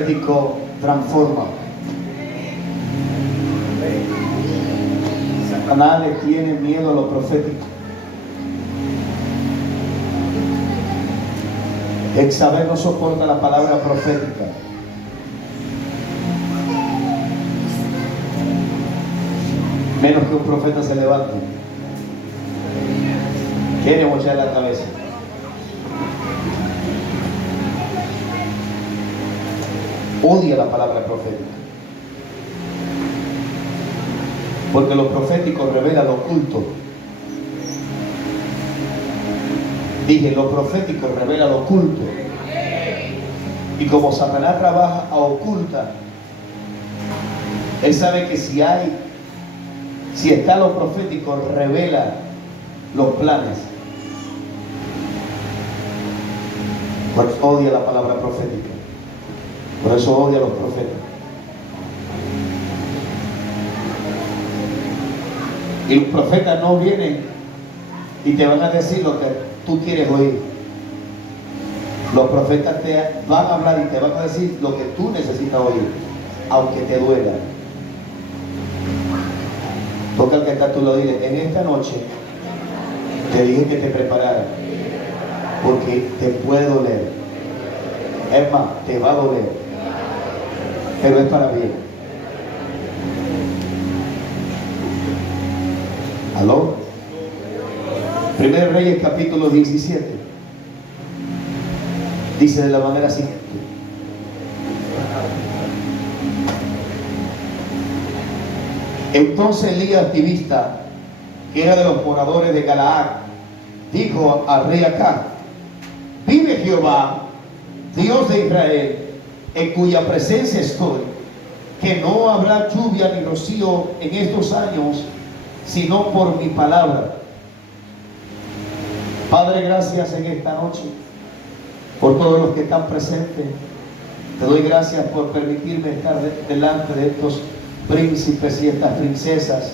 Profético transforma. Satanás le tiene miedo a lo profético. Jezabel no soporta la palabra profética. Menos que un profeta se levante. Quiere mochar la cabeza. Odia la palabra profética. Porque lo profético revela lo oculto. Dije, lo profético revela lo oculto. Y como Satanás trabaja a oculta, él sabe que si está lo profético, revela los planes. Por eso odia la palabra profética. Por eso odia a los profetas. Y los profetas no vienen y te van a decir lo que tú quieres oír. Los profetas te van a hablar y te van a decir lo que tú necesitas oír, aunque te duela. Toca al que está a tu lado y dile: en esta noche te dije que te preparara, porque te puede doler. Es más, te va a doler, pero es para bien. ¿Aló? Primero Reyes capítulo 17 dice de la manera siguiente: entonces Elías Tibista, que era de los moradores de Galaad, dijo al rey Acab: vive Jehová, Dios de Israel, en cuya presencia estoy, que no habrá lluvia ni rocío en estos años, sino por mi palabra. Padre, gracias en esta noche por todos los que están presentes. Te doy gracias por permitirme estar delante de estos príncipes y estas princesas.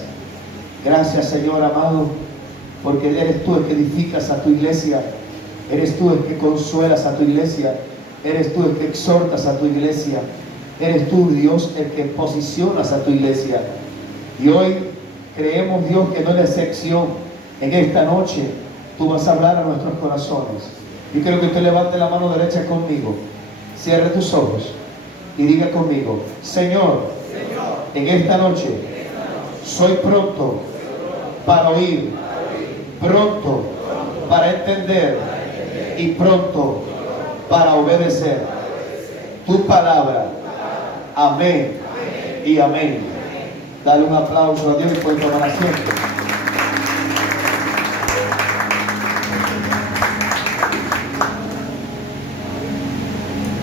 Gracias, Señor amado, porque eres tú el que edificas a tu iglesia, eres tú el que consuelas a tu iglesia, eres tú el que exhortas a tu iglesia, eres tú, Dios, el que posicionas a tu iglesia. Y hoy creemos, Dios, que no es la excepción. En esta noche tú vas a hablar a nuestros corazones. Yo quiero que usted levante la mano derecha conmigo, cierre tus ojos y diga conmigo: Señor, en esta noche soy pronto para oír, pronto para entender y pronto para obedecer tu palabra. Amén y amén. Dale un aplauso a Dios y puede tomar asiento.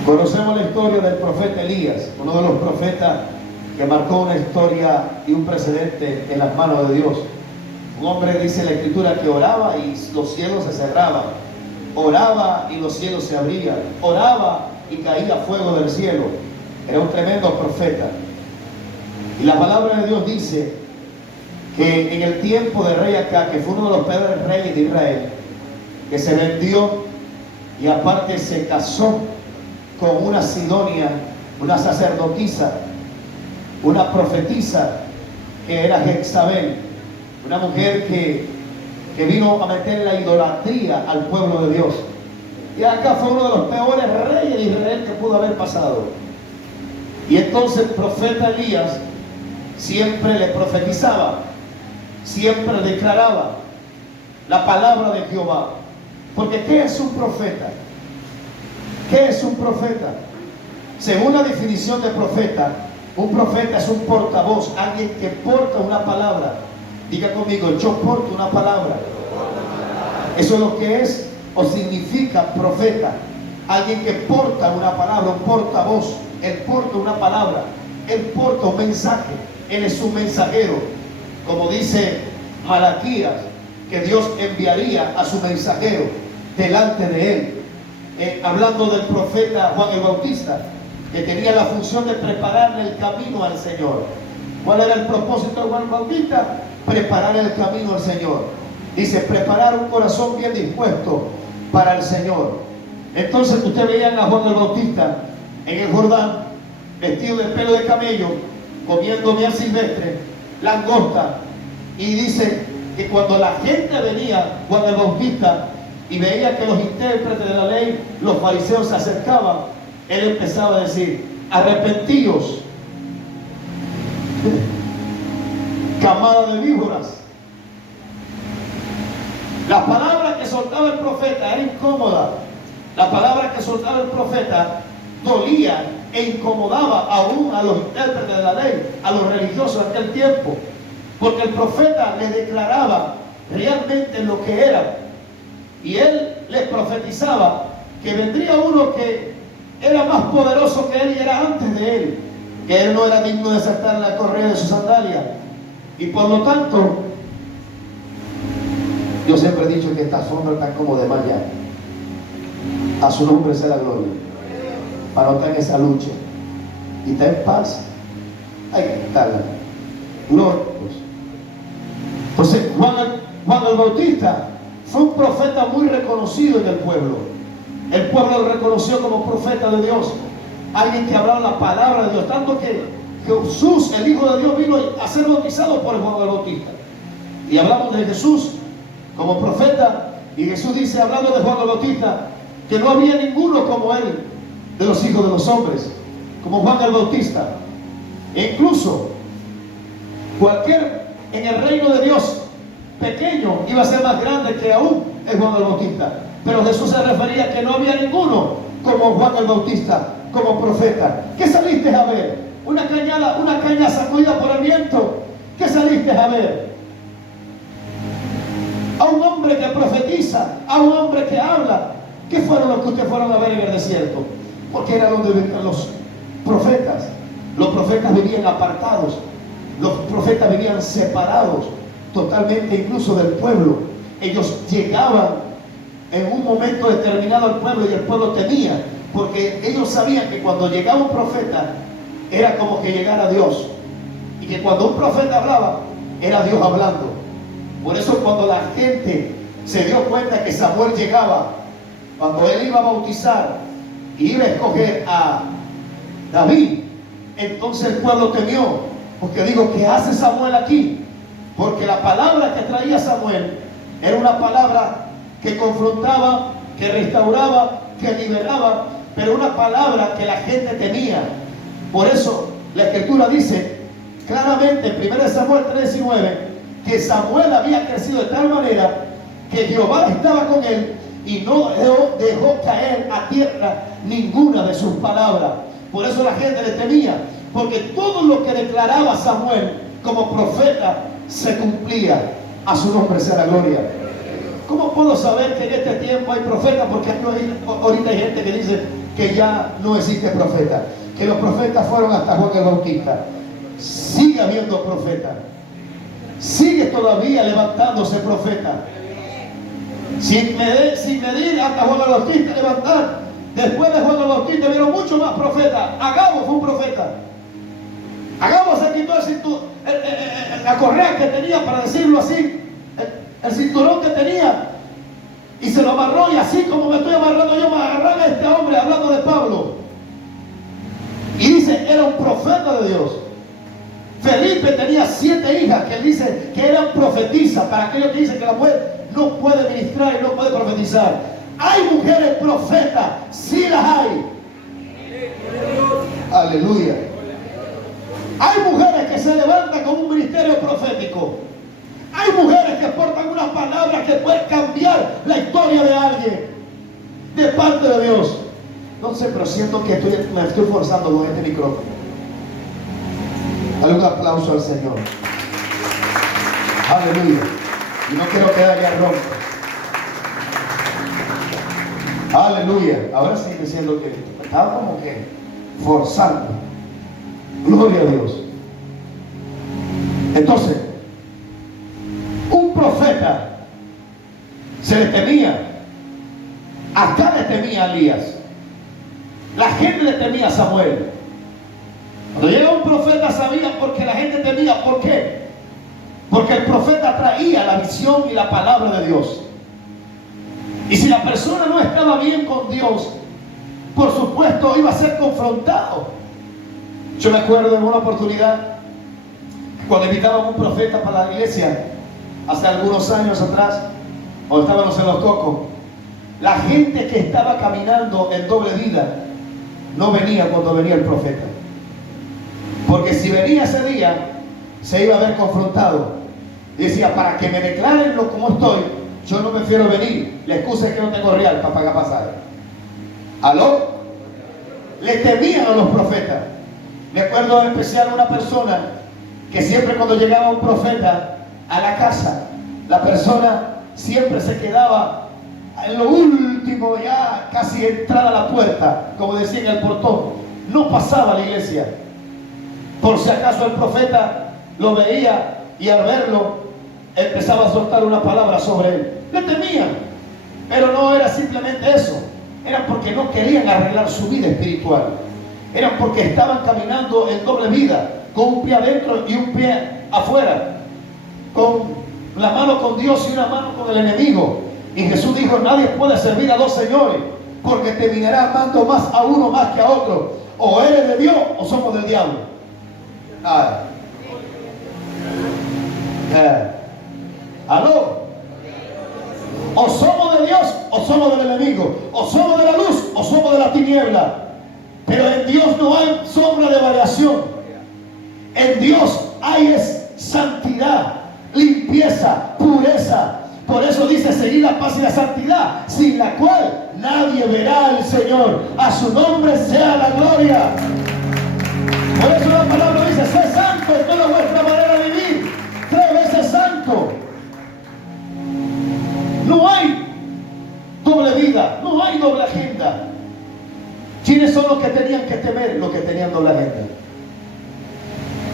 Conocemos la historia del profeta Elías, uno de los profetas que marcó una historia y un precedente en las manos de Dios. Un hombre, dice la escritura, que oraba y los cielos se cerraban, oraba y los cielos se abrían, oraba y caía fuego del cielo. Era un tremendo profeta. Y la palabra de Dios dice que en el tiempo del rey Acab, que fue uno de los peores reyes de Israel, que se vendió y aparte se casó con una sidonia, una sacerdotisa, una profetisa que era Jezabel, una mujer que vino a meter la idolatría al pueblo de Dios. Y acá fue uno de los peores reyes de Israel que pudo haber pasado. Y entonces el profeta Elías siempre le profetizaba, siempre declaraba la palabra de Jehová. Porque ¿qué es un profeta? ¿Qué es un profeta? Según la definición de profeta, un profeta es un portavoz, alguien que porta una palabra. Diga conmigo: yo porto una palabra. Eso es lo que es o significa profeta. Alguien que porta una palabra, un portavoz. Él porta una palabra, él porta un mensaje, él es un mensajero. Como dice Malaquías, que Dios enviaría a su mensajero delante de él. Hablando del profeta Juan el Bautista, que tenía la función de prepararle el camino al Señor. ¿Cuál era el propósito de Juan el Bautista? Preparar el camino al Señor. Dice: preparar un corazón bien dispuesto para el Señor. Entonces usted veía a Juan el Bautista en el Jordán, vestido de pelo de camello, comiendo miel silvestre, langosta. Y dice que cuando la gente venía, Juan el Bautista, y veía que los intérpretes de la ley, los fariseos se acercaban, él empezaba a decir: arrepentíos, camada de víboras. La palabra que soltaba el profeta era incómoda. La palabra que soltaba el profeta dolía e incomodaba aún a los intérpretes de la ley, a los religiosos de aquel tiempo, porque el profeta les declaraba realmente lo que era, y él les profetizaba que vendría uno que era más poderoso que él y era antes de él, que él no era digno de saltar la correa de su sandalia. Y por lo tanto, yo siempre he dicho que estas sombras están como de malla. A su nombre sea la gloria. Para no estar en esa lucha y estar en paz, hay que quitarla. Gloria a Dios. Entonces Juan el Bautista fue un profeta muy reconocido en el pueblo. El pueblo lo reconoció como profeta de Dios, alguien que hablaba la palabra de Dios, tanto que Jesús, el Hijo de Dios, vino a ser bautizado por Juan el Bautista. Y hablamos de Jesús como profeta, y Jesús dice, hablando de Juan el Bautista, que no había ninguno como él de los hijos de los hombres, como Juan el Bautista. E incluso cualquier en el reino de Dios pequeño iba a ser más grande que aún el Juan el Bautista. Pero Jesús se refería a que no había ninguno como Juan el Bautista, como profeta. ¿Qué saliste a ver? Una caña sacudida por el viento. ¿Qué saliste a ver? A un hombre que profetiza, a un hombre que habla. ¿Qué fueron los que ustedes fueron a ver en el desierto? Porque era donde vivían los profetas. Los profetas vivían apartados. Los profetas vivían separados totalmente incluso del pueblo. Ellos llegaban en un momento determinado al pueblo y el pueblo temía, porque ellos sabían que cuando llegaba un profeta era como que llegara Dios, y que cuando un profeta hablaba era Dios hablando. Por eso cuando la gente se dio cuenta que Samuel llegaba, cuando él iba a bautizar y iba a escoger a David, entonces el pueblo temió, porque digo, ¿qué hace Samuel aquí? Porque la palabra que traía Samuel era una palabra que confrontaba, que restauraba, que liberaba, pero una palabra que la gente temía. Por eso la Escritura dice claramente en 1 Samuel 3:19 que Samuel había crecido de tal manera que Jehová estaba con él y no dejó caer a tierra ninguna de sus palabras. Por eso la gente le temía, porque todo lo que declaraba Samuel como profeta se cumplía. A su nombre sea la gloria. ¿Cómo puedo saber que en este tiempo hay profetas? Porque ahorita hay gente que dice que ya no existe profeta, que los profetas fueron hasta Juan el Bautista. Sigue habiendo profeta, sigue todavía levantándose profeta, sin medir hasta Juan el Bautista levantar. Después de Juan el Bautista vieron mucho más profetas. Agabo fue un profeta. Agabo se quitó la correa que tenía, para decirlo así, el cinturón que tenía, y se lo amarró, y así como me estoy amarrando yo, me agarran a este hombre, hablando de Pablo. Y dice, era un profeta de Dios. Felipe tenía 7 hijas que él dice que eran profetizas, para aquellos que dicen que la mujer no puede ministrar y no puede profetizar. Hay mujeres profetas, sí las hay. Aleluya. Hay mujeres que se levantan con un ministerio profético. Hay mujeres que portan una palabra que puede cambiar la historia de alguien, de parte de Dios. No sé, pero siento que me estoy forzando con este micrófono. Dale un aplauso al Señor. Aleluya. Y no quiero quedar ya ronco. Aleluya. Ahora sí me siento que estaba como que forzando. Gloria a Dios. Entonces, un profeta se le temía. Acá le temía a Elías. La gente le temía a Samuel. Cuando llega un profeta sabía porque la gente temía. ¿Por qué? Porque el profeta traía la visión y la palabra de Dios. Y si la persona no estaba bien con Dios, por supuesto iba a ser confrontado. Yo me acuerdo en una oportunidad, cuando invitaban a un profeta para la iglesia, hace algunos años atrás, cuando estábamos en Los Cocos, la gente que estaba caminando en doble vida no venía cuando venía el profeta. Porque si venía ese día, se iba a ver confrontado. Y decía, para que me declaren lo como estoy, yo no prefiero venir. La excusa es que no tengo real para pagar pasaje. ¿Aló? Le temían a los profetas. Me acuerdo en especial una persona que siempre cuando llegaba un profeta a la casa, la persona siempre se quedaba en lo último, ya casi entrada a la puerta, como decía en el portón. No pasaba a la iglesia. Por si acaso el profeta lo veía y al verlo empezaba a soltar una palabra sobre él. Le temían, pero no era simplemente eso. Era porque no querían arreglar su vida espiritual. Eran porque estaban caminando en doble vida, con un pie adentro y un pie afuera, con la mano con Dios y una mano con el enemigo. Y Jesús dijo, nadie puede servir a dos señores, porque terminará amando más a uno más que a otro. O eres de Dios o somos del diablo. ¿Aló? O somos de Dios o somos del enemigo. O somos de la luz o somos de la tiniebla. Pero en Dios no hay sombra de variación. En Dios hay santidad, limpieza, pureza. Por eso dice, seguir la paz y la santidad, sin la cual nadie verá al Señor. A su nombre sea la gloria. Por eso la palabra dice, sé santo en toda vuestra manera de vivir. 3 veces santo. No hay doble vida, no hay doble agenda. ¿Quiénes son los que tenían que temer? Los que tenían doble agenda.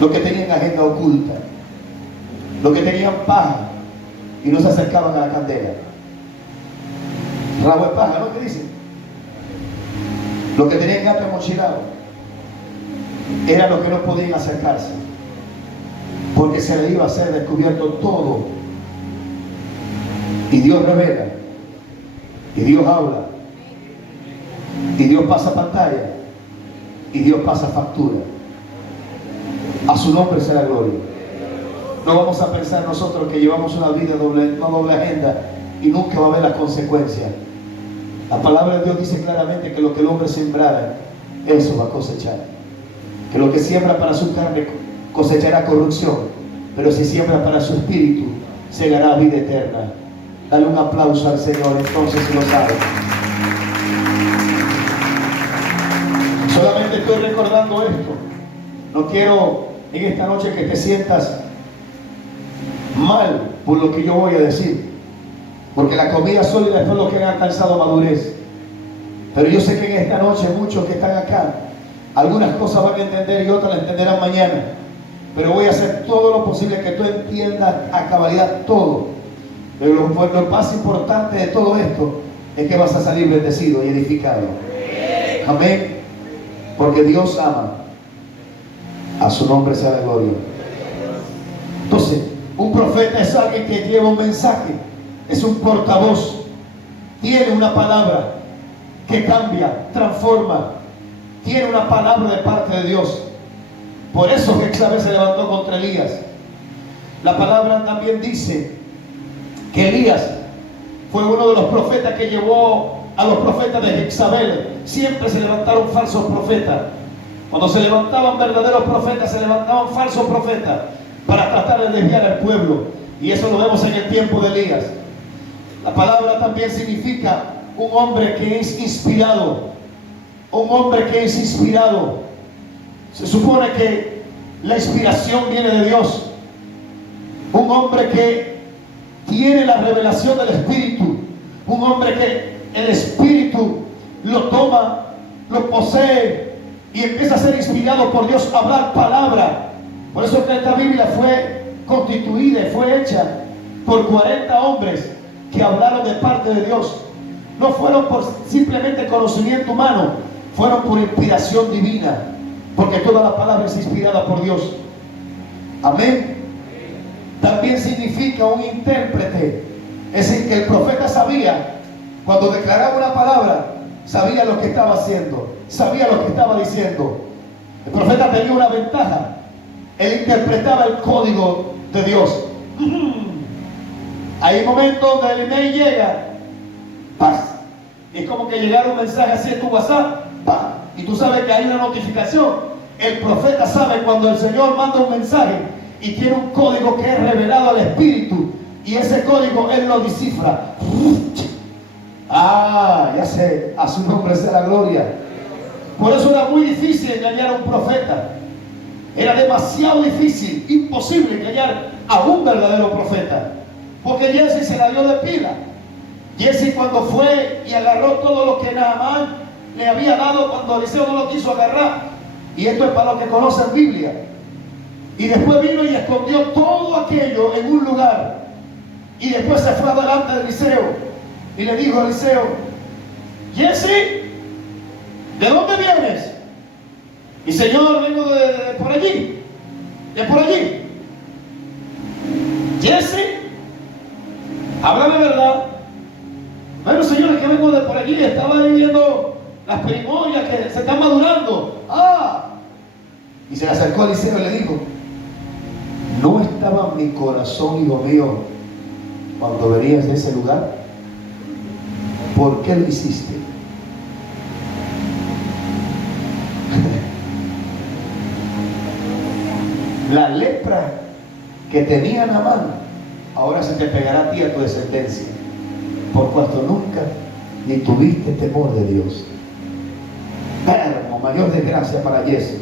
Los que tenían agenda oculta. Los que tenían paja y no se acercaban a la candela. Rabo de paja, ¿no? ¿Qué dicen? Los que tenían gato mochilado eran los que no podían acercarse, porque se les iba a ser descubierto todo. Y Dios revela, y Dios habla, y Dios pasa pantalla, y Dios pasa factura. A su nombre sea la gloria. No vamos a pensar nosotros que llevamos una vida una doble agenda y nunca va a haber las consecuencias. La palabra de Dios dice claramente que lo que el hombre sembrara, eso va a cosechar. Que lo que siembra para su carne cosechará corrupción, pero si siembra para su espíritu, segará vida eterna. Dale un aplauso al Señor entonces, si lo sabe. Solamente estoy recordando esto. No quiero en esta noche que te sientas mal por lo que yo voy a decir, porque la comida sólida es por lo que han alcanzado madurez. Pero yo sé que en esta noche muchos que están acá, algunas cosas van a entender y otras las entenderán mañana. Pero voy a hacer todo lo posible que tú entiendas a cabalidad todo. Pero lo más importante de todo esto es que vas a salir bendecido y edificado. Amén. Porque Dios ama. A su nombre sea la gloria. Entonces, un profeta es alguien que lleva un mensaje, es un portavoz, tiene una palabra que cambia, transforma, tiene una palabra de parte de Dios. Por eso Jezabel se levantó contra Elías. La palabra también dice que Elías fue uno de los profetas que llevó a los profetas de Jezabel. Siempre se levantaron falsos profetas. Cuando se levantaban verdaderos profetas, se levantaban falsos profetas para tratar de desviar al pueblo. Y eso lo vemos en el tiempo de Elías. La palabra también significa un hombre que es inspirado. Un hombre que es inspirado. Se supone que la inspiración viene de Dios. Un hombre que tiene la revelación del Espíritu. Un hombre que el Espíritu lo toma, lo posee y empieza a ser inspirado por Dios a hablar palabra. Por eso que esta Biblia fue constituida y fue hecha por 40 hombres que hablaron de parte de Dios. No fueron por simplemente conocimiento humano, fueron por inspiración divina, porque toda la palabra es inspirada por Dios. Amén. También significa un intérprete. Es decir, que el profeta sabía, cuando declaraba una palabra, sabía lo que estaba haciendo, sabía lo que estaba diciendo. El profeta profeta tenía una ventaja. Él interpretaba el código de Dios. Hay momentos donde el email llega, ¡paz! Es como que llegara un mensaje así en tu WhatsApp, ¡paz! Y tú sabes que hay una notificación. El profeta sabe cuando el Señor manda un mensaje y tiene un código que es revelado al Espíritu, y ese código Él lo descifra. Ah, ya sé, a su nombre sea la gloria. Por eso era muy difícil engañar a un profeta. Era demasiado difícil, imposible engañar a un verdadero profeta. Porque Jesse se la dio de pila. Jesse, cuando fue y agarró todo lo que Naamán le había dado cuando Eliseo no lo quiso agarrar, y esto es para los que conocen Biblia, y después vino y escondió todo aquello en un lugar, y después se fue adelante de Eliseo y le dijo a Eliseo: Jesse, ¿de dónde vienes? Y Señor, vengo de por allí, de por allí. Jesse, háblame verdad. Bueno, Señor, es que vengo de por allí, estaba viendo las perimonias que se están madurando. Y se le acercó a Eliseo y le dijo: ¿no estaba mi corazón, hijo mío, cuando venías de ese lugar? ¿Por qué lo hiciste? La lepra que tenía Naamán ahora se te pegará a ti, a tu descendencia, por cuanto nunca ni tuviste temor de Dios. Pero mayor desgracia para Jesse.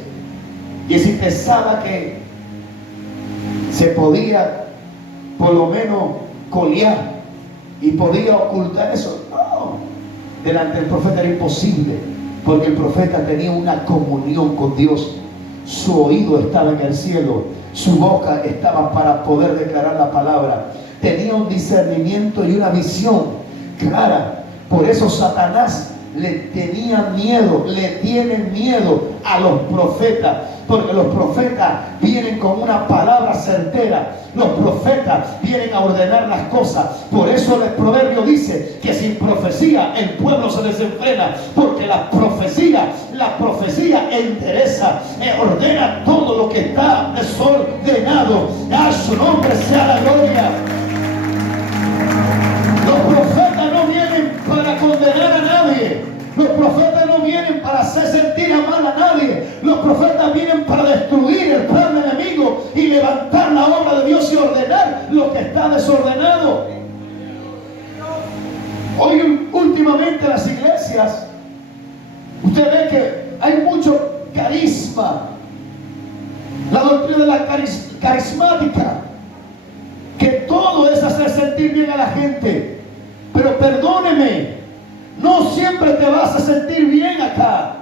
Jesse pensaba que se podía por lo menos colear y podía ocultar eso. No, delante del profeta era imposible, porque el profeta tenía una comunión con Dios. Su oído estaba en el cielo, su boca estaba para poder declarar la palabra. Tenía un discernimiento y una visión clara. Por eso Satanás le tenía miedo, le tiene miedo a los profetas, porque los profetas vienen con una palabra certera. Los profetas vienen a ordenar las cosas. Por eso el proverbio dice que sin profecía el pueblo se desenfrena, porque la profecía endereza, ordena todo lo que está desordenado. A su nombre sea la gloria. Los profetas no vienen para condenar a nadie. Los profetas no vienen para hacer sentir a mal a nadie. Los profetas vienen para destruir el plan del enemigo y levantar la obra de Dios y ordenar lo que está desordenado. Hoy últimamente en las iglesias usted ve que hay mucho carisma. La doctrina de la carismática, que todo es hacer sentir bien a la gente. Pero perdóneme, no siempre te vas a sentir bien acá.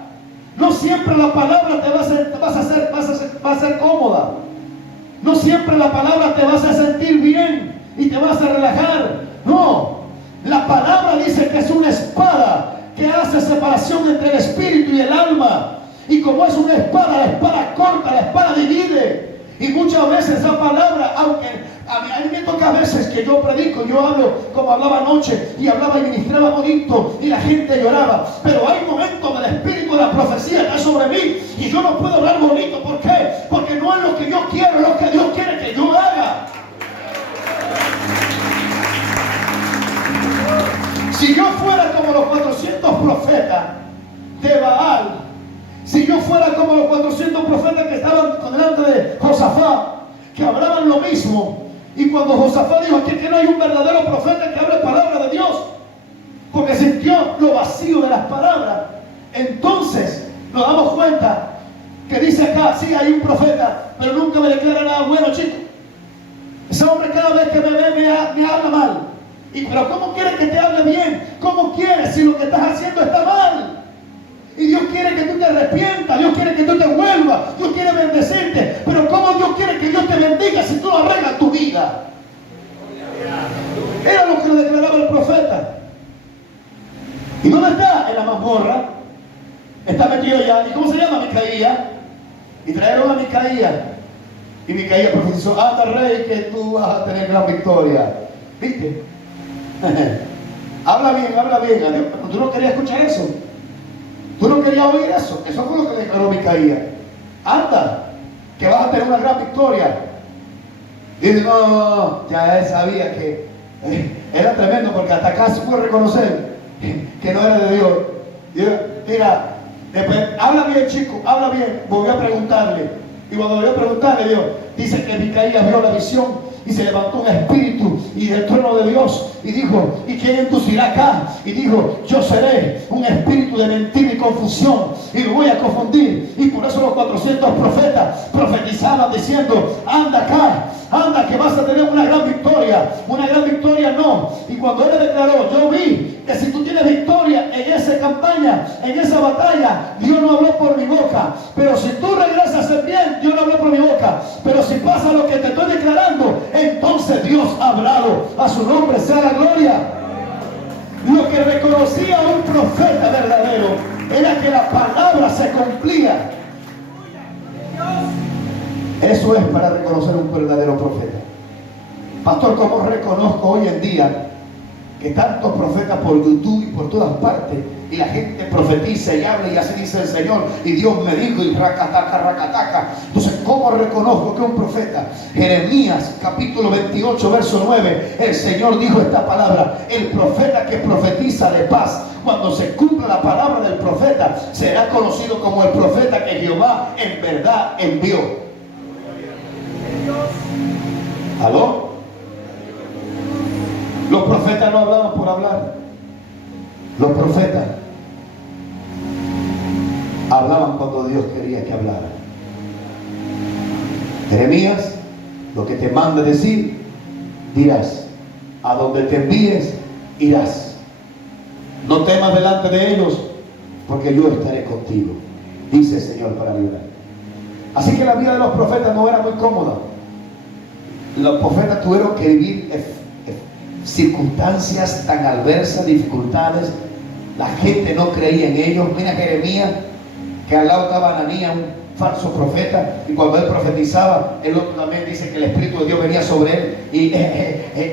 No siempre la palabra te va a ser cómoda. No siempre la palabra te va a hacer sentir bien y te vas a relajar. No, la palabra dice que es una espada que hace separación entre el espíritu y el alma. Y como es una espada, la espada corta, la espada divide. Y muchas veces esa palabra, aunque a mí me toca a veces que yo predico, yo hablo como hablaba anoche, y hablaba y ministraba bonito, y la gente lloraba. Pero hay momentos donde el espíritu de la profecía está sobre mí, y yo no puedo hablar bonito. ¿Por qué? Porque no es lo que yo quiero, es lo que Dios quiere que yo haga. Si yo fuera como los 400 profetas de Baal, si yo fuera como los 400 profetas que estaban delante de Josafat, que hablaban lo mismo, y cuando Josafat dijo: aquí que no hay un verdadero profeta que hable palabra de Dios, porque sintió lo vacío de las palabras, entonces nos damos cuenta que dice acá: sí, hay un profeta, pero nunca me declara nada bueno, chico. Ese hombre cada vez que me ve me habla mal. Pero ¿cómo quiere que te hable bien? ¿Cómo quieres si lo que estás haciendo está mal? Y Dios quiere que tú te arrepientas, Dios quiere que tú te vuelvas, Dios quiere bendecirte. Pero ¿cómo Dios quiere que Dios te bendiga si tú no arreglas tu vida? Era lo que le declaraba el profeta. ¿Y dónde está? En la mazmorra. Está metido ya. ¿Y cómo se llama? Micaías. Y trajeron a Micaías. Y Micaías profetizó: anda, rey, que tú vas a tener gran victoria. ¿Viste? Habla bien, habla bien. ¿Tú no querías escuchar eso? ¿Tú no querías oír eso? Eso fue lo que declaró Micaías. anda, que vas a tener una gran victoria. Y dice, no, ya él sabía que era tremendo, porque hasta acá se puede reconocer que no era de Dios. Mira, después, habla bien, chico, habla bien. Volvió a preguntarle, y cuando volvió a preguntarle, Dios dice que Micaías vio la visión y se levantó un espíritu y del trono de Dios y dijo, ¿y quién inducirá acá? Y dijo, yo seré un espíritu de mentira y confusión y lo voy a confundir. Y por eso los 400 profetas profetizaban diciendo, anda acá, anda que vas a tener una gran victoria. Una gran victoria no. Y cuando él declaró, yo vi que si tú tienes victoria en esa campaña, en esa batalla, Dios no habló por mi boca. Pero si tú regresas en bien, Dios no habló por mi boca. Pero si pasa lo que te estoy declarando, entonces Dios ha hablado. A su nombre sea la gloria. Lo que reconocía un profeta verdadero era que la palabra se cumplía. Eso es para reconocer un verdadero profeta. Pastor, ¿cómo reconozco hoy en día que tantos profetas por YouTube y por todas partes, y la gente profetiza y habla y así dice el Señor, y Dios me dijo, y racataca, racataca? Entonces, ¿cómo reconozco que un profeta? Jeremías capítulo 28 verso 9, el Señor dijo esta palabra: el profeta que profetiza de paz, cuando se cumpla la palabra del profeta, será conocido como el profeta que Jehová en verdad envió. ¿Aló? Los profetas no hablaban por hablar. Los profetas hablaban cuando Dios quería que hablara. Jeremías, lo que te manda decir, dirás. A donde te envíes, irás. No temas delante de ellos, porque yo estaré contigo, dice el Señor para ayudar. Así que la vida de los profetas no era muy cómoda. Los profetas tuvieron que vivir circunstancias tan adversas, dificultades. La gente no creía en ellos. Mira Jeremías, que al lado estaba Ananías, un falso profeta, y cuando él profetizaba, el otro también dice que el Espíritu de Dios venía sobre él,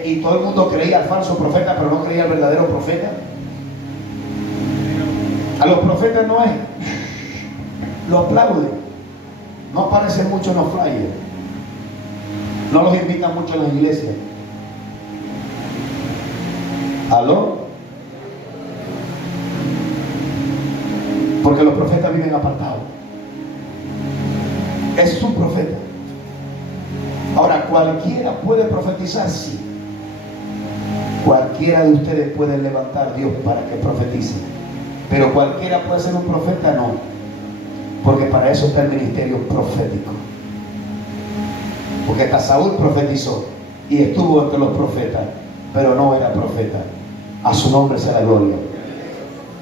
y todo el mundo creía al falso profeta, pero no creía al verdadero profeta. A los profetas no es, lo aplauden, no aparecen mucho en los flyers, no los invitan mucho en las iglesias. ¿Aló? Porque los profetas viven apartados. Es un profeta. Ahora, ¿cualquiera puede profetizar? Sí. Cualquiera de ustedes puede levantar Dios para que profetice. Pero cualquiera puede ser un profeta, no. Porque para eso está el ministerio profético. Porque hasta Saúl profetizó y estuvo entre los profetas, pero no era profeta. A su nombre sea la gloria.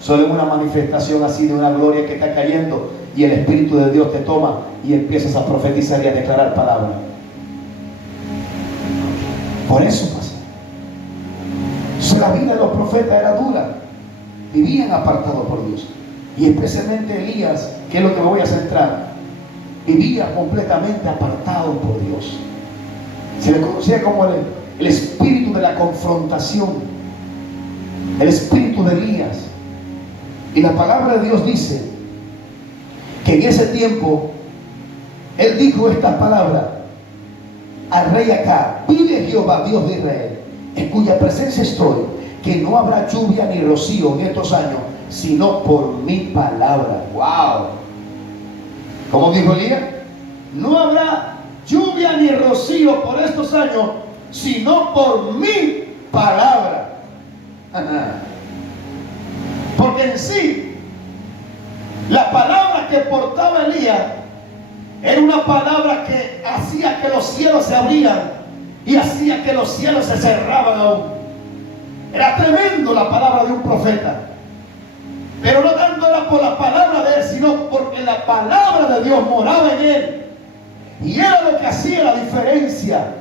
Solo una manifestación así de una gloria que está cayendo y el Espíritu de Dios te toma y empiezas a profetizar y a declarar palabras. Por eso pasa. La vida de los profetas era dura. Vivían apartados por Dios. Y especialmente Elías, que es lo que me voy a centrar, vivía completamente apartado por Dios. Se le conocía como el espíritu de la confrontación, el espíritu de Elías. Y la palabra de Dios dice que en ese tiempo él dijo esta palabra al rey Acab: vive Jehová, Dios de Israel, en cuya presencia estoy, que no habrá lluvia ni rocío en estos años, sino por mi palabra. ¡Wow! ¿Cómo dijo Elías? No habrá lluvia ni rocío por estos años, sino por mi palabra. Porque en sí, la palabra que portaba Elías era una palabra que hacía que los cielos se abrían y hacía que los cielos se cerraban aún. Era tremendo la palabra de un profeta. Pero no tanto era por la palabra de él, sino porque la palabra de Dios moraba en él. Y era lo que hacía la diferencia.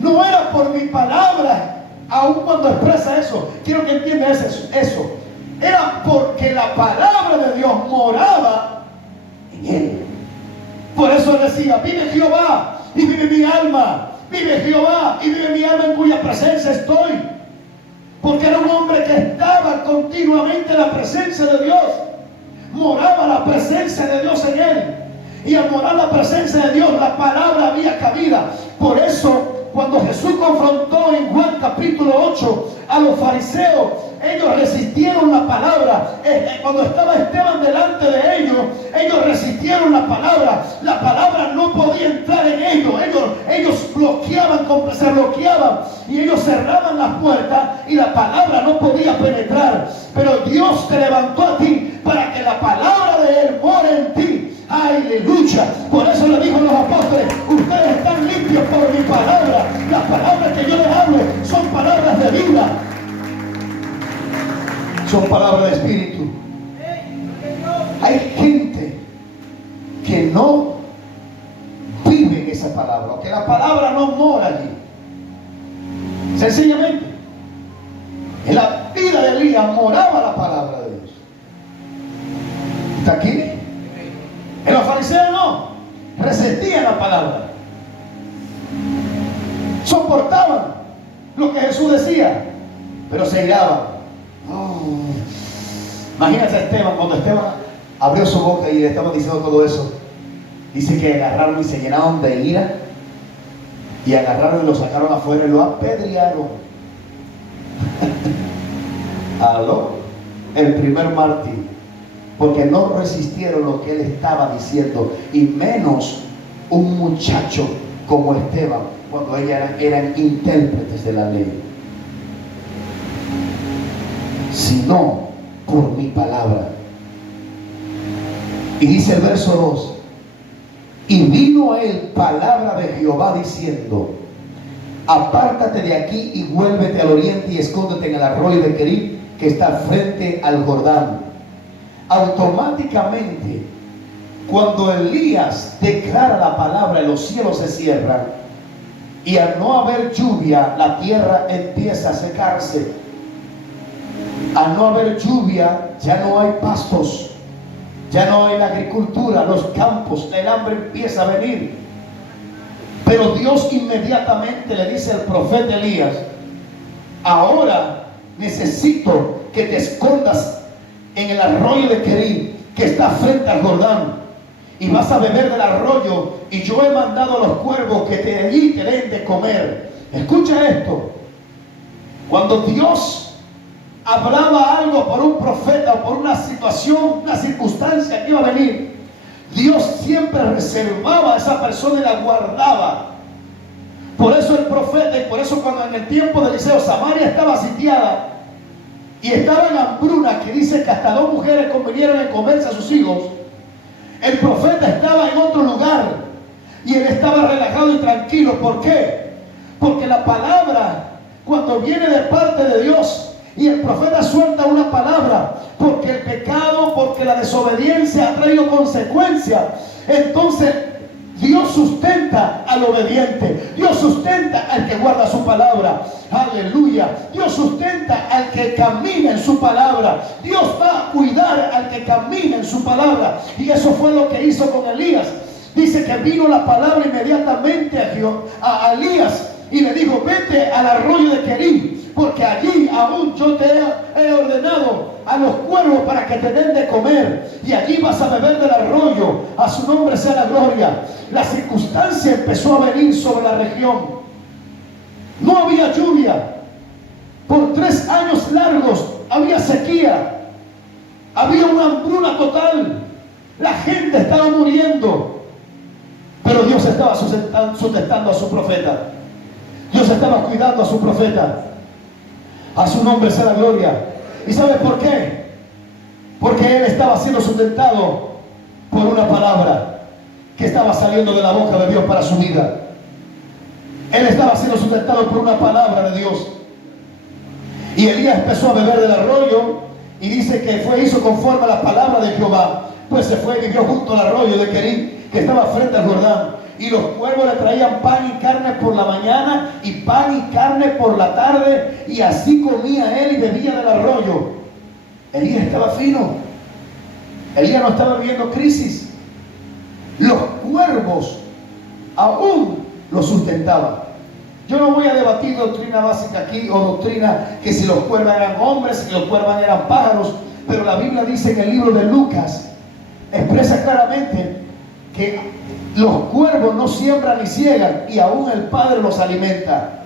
No era por mi palabra, aun cuando expresa eso. Quiero que entiendas eso. Era porque la palabra de Dios moraba en él. Por eso decía: vive Jehová y vive mi alma. Vive Jehová y vive mi alma, en cuya presencia estoy. Porque era un hombre que estaba continuamente en la presencia de Dios. Moraba la presencia de Dios en él. Y al morar la presencia de Dios, la palabra había cabida. Por eso, cuando Jesús confrontó en Juan capítulo 8 a los fariseos, ellos resistieron la palabra. Cuando estaba Esteban delante de ellos resistieron la palabra. La palabra no podía entrar en ellos. Ellos se bloqueaban y ellos cerraban las puertas y la palabra no podía penetrar. Pero Dios te levantó a ti para que la palabra de Él more en ti. Aleluya. Por eso le dijo a los apóstoles: ustedes están limpios por mi palabra. Las palabras que yo les hablo son palabras de vida, son palabras de espíritu. Hay gente que no vive en esa palabra, que la palabra no mora allí. Sencillamente, en la vida de Elías moraba la palabra de Dios. ¿Está aquí? En los fariseos no, resistían la palabra, soportaban lo que Jesús decía, pero se iraban. Imagínate a Esteban, cuando Esteban abrió su boca y le estaban diciendo todo eso, dice que agarraron y se llenaron de ira, y agarraron y lo sacaron afuera y lo apedrearon. Aló, el primer mártir, porque no resistieron lo que él estaba diciendo, y menos un muchacho como Esteban, cuando ellos eran intérpretes de la ley. Sino por mi palabra. Y dice el verso 2: y vino a él palabra de Jehová diciendo: apártate de aquí y vuélvete al oriente y escóndete en el arroyo de Querib, que está frente al Jordán. Automáticamente, cuando Elías declara la palabra, los cielos se cierran, y al no haber lluvia, la tierra empieza a secarse. Al no haber lluvia, ya no hay pastos, ya no hay la agricultura, los campos, el hambre empieza a venir. Pero Dios inmediatamente le dice al profeta Elías: ahora necesito que te escondas en el arroyo de Querib, que está frente al Jordán, y vas a beber del arroyo, y yo he mandado a los cuervos que allí te den de comer. Escucha esto: cuando Dios hablaba algo por un profeta o por una situación, una circunstancia que iba a venir, Dios siempre reservaba a esa persona y la guardaba. Por eso el profeta, y por eso cuando en el tiempo de Eliseo Samaria estaba sitiada y estaba en hambruna, que dice que hasta 2 mujeres convinieron en comerse a sus hijos, el profeta estaba en otro lugar y él estaba relajado y tranquilo. ¿Por qué? Porque la palabra, cuando viene de parte de Dios y el profeta suelta una palabra, porque el pecado, porque la desobediencia ha traído consecuencias, entonces Dios sustenta al obediente, Dios sustenta al que guarda su palabra. Aleluya. Dios sustenta al que camina en su palabra. Dios va a cuidar al que camina en su palabra. Y eso fue lo que hizo con Elías. Dice que vino la palabra inmediatamente a Elías y le dijo: vete al arroyo de Querib, porque allí aún yo te he ordenado a los cuervos para que te den de comer, y allí vas a beber del arroyo. A su nombre sea la gloria. La circunstancia empezó a venir sobre la región. No había lluvia. Por 3 años largos había sequía. Había una hambruna total. La gente estaba muriendo. Pero Dios estaba sustentando a su profeta. Dios estaba cuidando a su profeta. A su nombre sea la gloria. ¿Y sabes por qué? Porque él estaba siendo sustentado por una palabra que estaba saliendo de la boca de Dios para su vida. Él estaba siendo sustentado por una palabra de Dios. Y Elías empezó a beber del arroyo, y dice que hizo conforme a la palabra de Jehová. Pues se fue y vivió junto al arroyo de Querib, que estaba frente al Jordán. Y los cuervos le traían pan y carne por la mañana, y pan y carne por la tarde, y así comía él y bebía del arroyo. Elías estaba fino. Elías no estaba viviendo crisis. Los cuervos aún lo sustentaban. Yo no voy a debatir doctrina básica aquí, o doctrina que si los cuervos eran hombres, si los cuervos eran pájaros, pero la Biblia dice en el libro de Lucas, expresa claramente que los cuervos no siembran ni ciegan y aún el Padre los alimenta.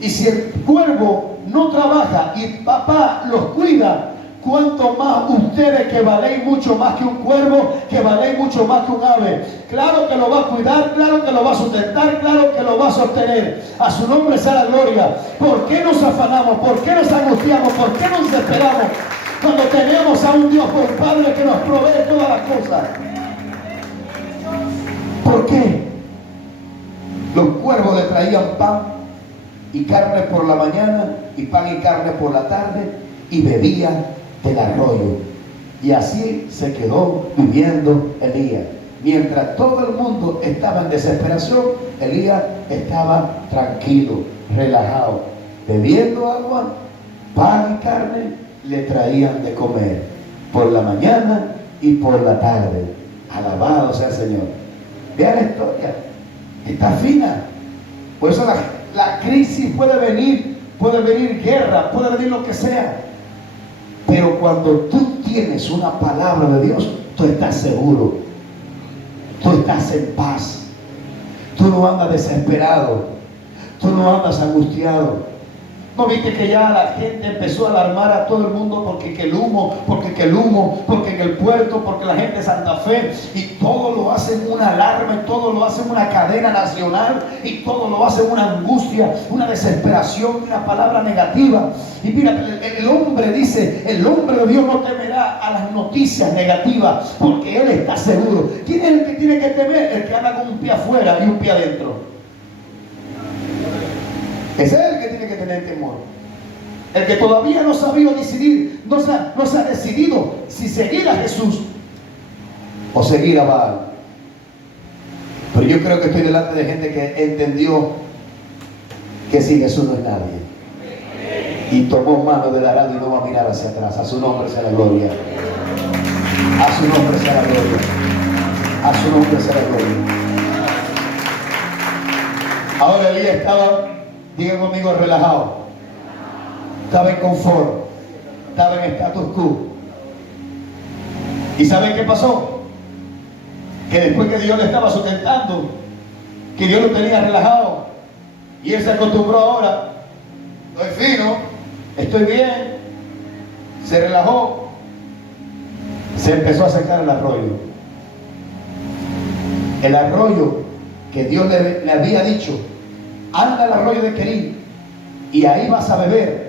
Y si el cuervo no trabaja y papá los cuida, cuánto más ustedes, que valéis mucho más que un cuervo, que valéis mucho más que un ave. Claro que lo va a cuidar, claro que lo va a sustentar, claro que lo va a sostener. A su nombre sea la gloria. ¿Por qué nos afanamos? ¿Por qué nos angustiamos? ¿Por qué nos desesperamos cuando tenemos a un Dios por Padre que nos provee todas las cosas? ¿Por qué? Los cuervos le traían pan y carne por la mañana, y pan y carne por la tarde, y bebían del arroyo. Y así se quedó viviendo Elías. Mientras todo el mundo estaba en desesperación, Elías estaba tranquilo, relajado, bebiendo agua, pan y carne le traían de comer por la mañana y por la tarde. Alabado sea el Señor. Vean la historia, está fina. Por eso la crisis puede venir guerra, puede venir lo que sea. Pero cuando tú tienes una palabra de Dios, tú estás seguro, tú estás en paz, tú no andas desesperado, tú no andas angustiado. ¿No viste que ya la gente empezó a alarmar a todo el mundo porque que el humo, porque en el puerto, porque la gente de Santa Fe, y todo lo hacen una alarma, y todo lo hacen una cadena nacional, y todo lo hacen una angustia, una desesperación, una palabra negativa? Y mira, el hombre dice, el hombre de Dios no temerá a las noticias negativas, porque él está seguro. ¿Quién es el que tiene que temer? El que anda con un pie afuera y un pie adentro. Ese es el que tiene que tener temor. El que todavía no sabía decidir, no se ha decidido si seguir a Jesús o seguir a Baal. Pero yo creo que estoy delante de gente que entendió que sin Jesús no es nadie. Y tomó mano del arado y no va a mirar hacia atrás. A su nombre sea la gloria. A su nombre sea la gloria. A su nombre sea la gloria. Ahora Elías estaba, diga conmigo, relajado. Estaba en confort. Estaba en status quo. ¿Y saben qué pasó? Que después que Dios le estaba sustentando, que Dios lo tenía relajado, y él se acostumbró ahora. Estoy fino, estoy bien. Se relajó. Se empezó a secar el arroyo. El arroyo que Dios le había dicho: anda al arroyo de Querí y ahí vas a beber.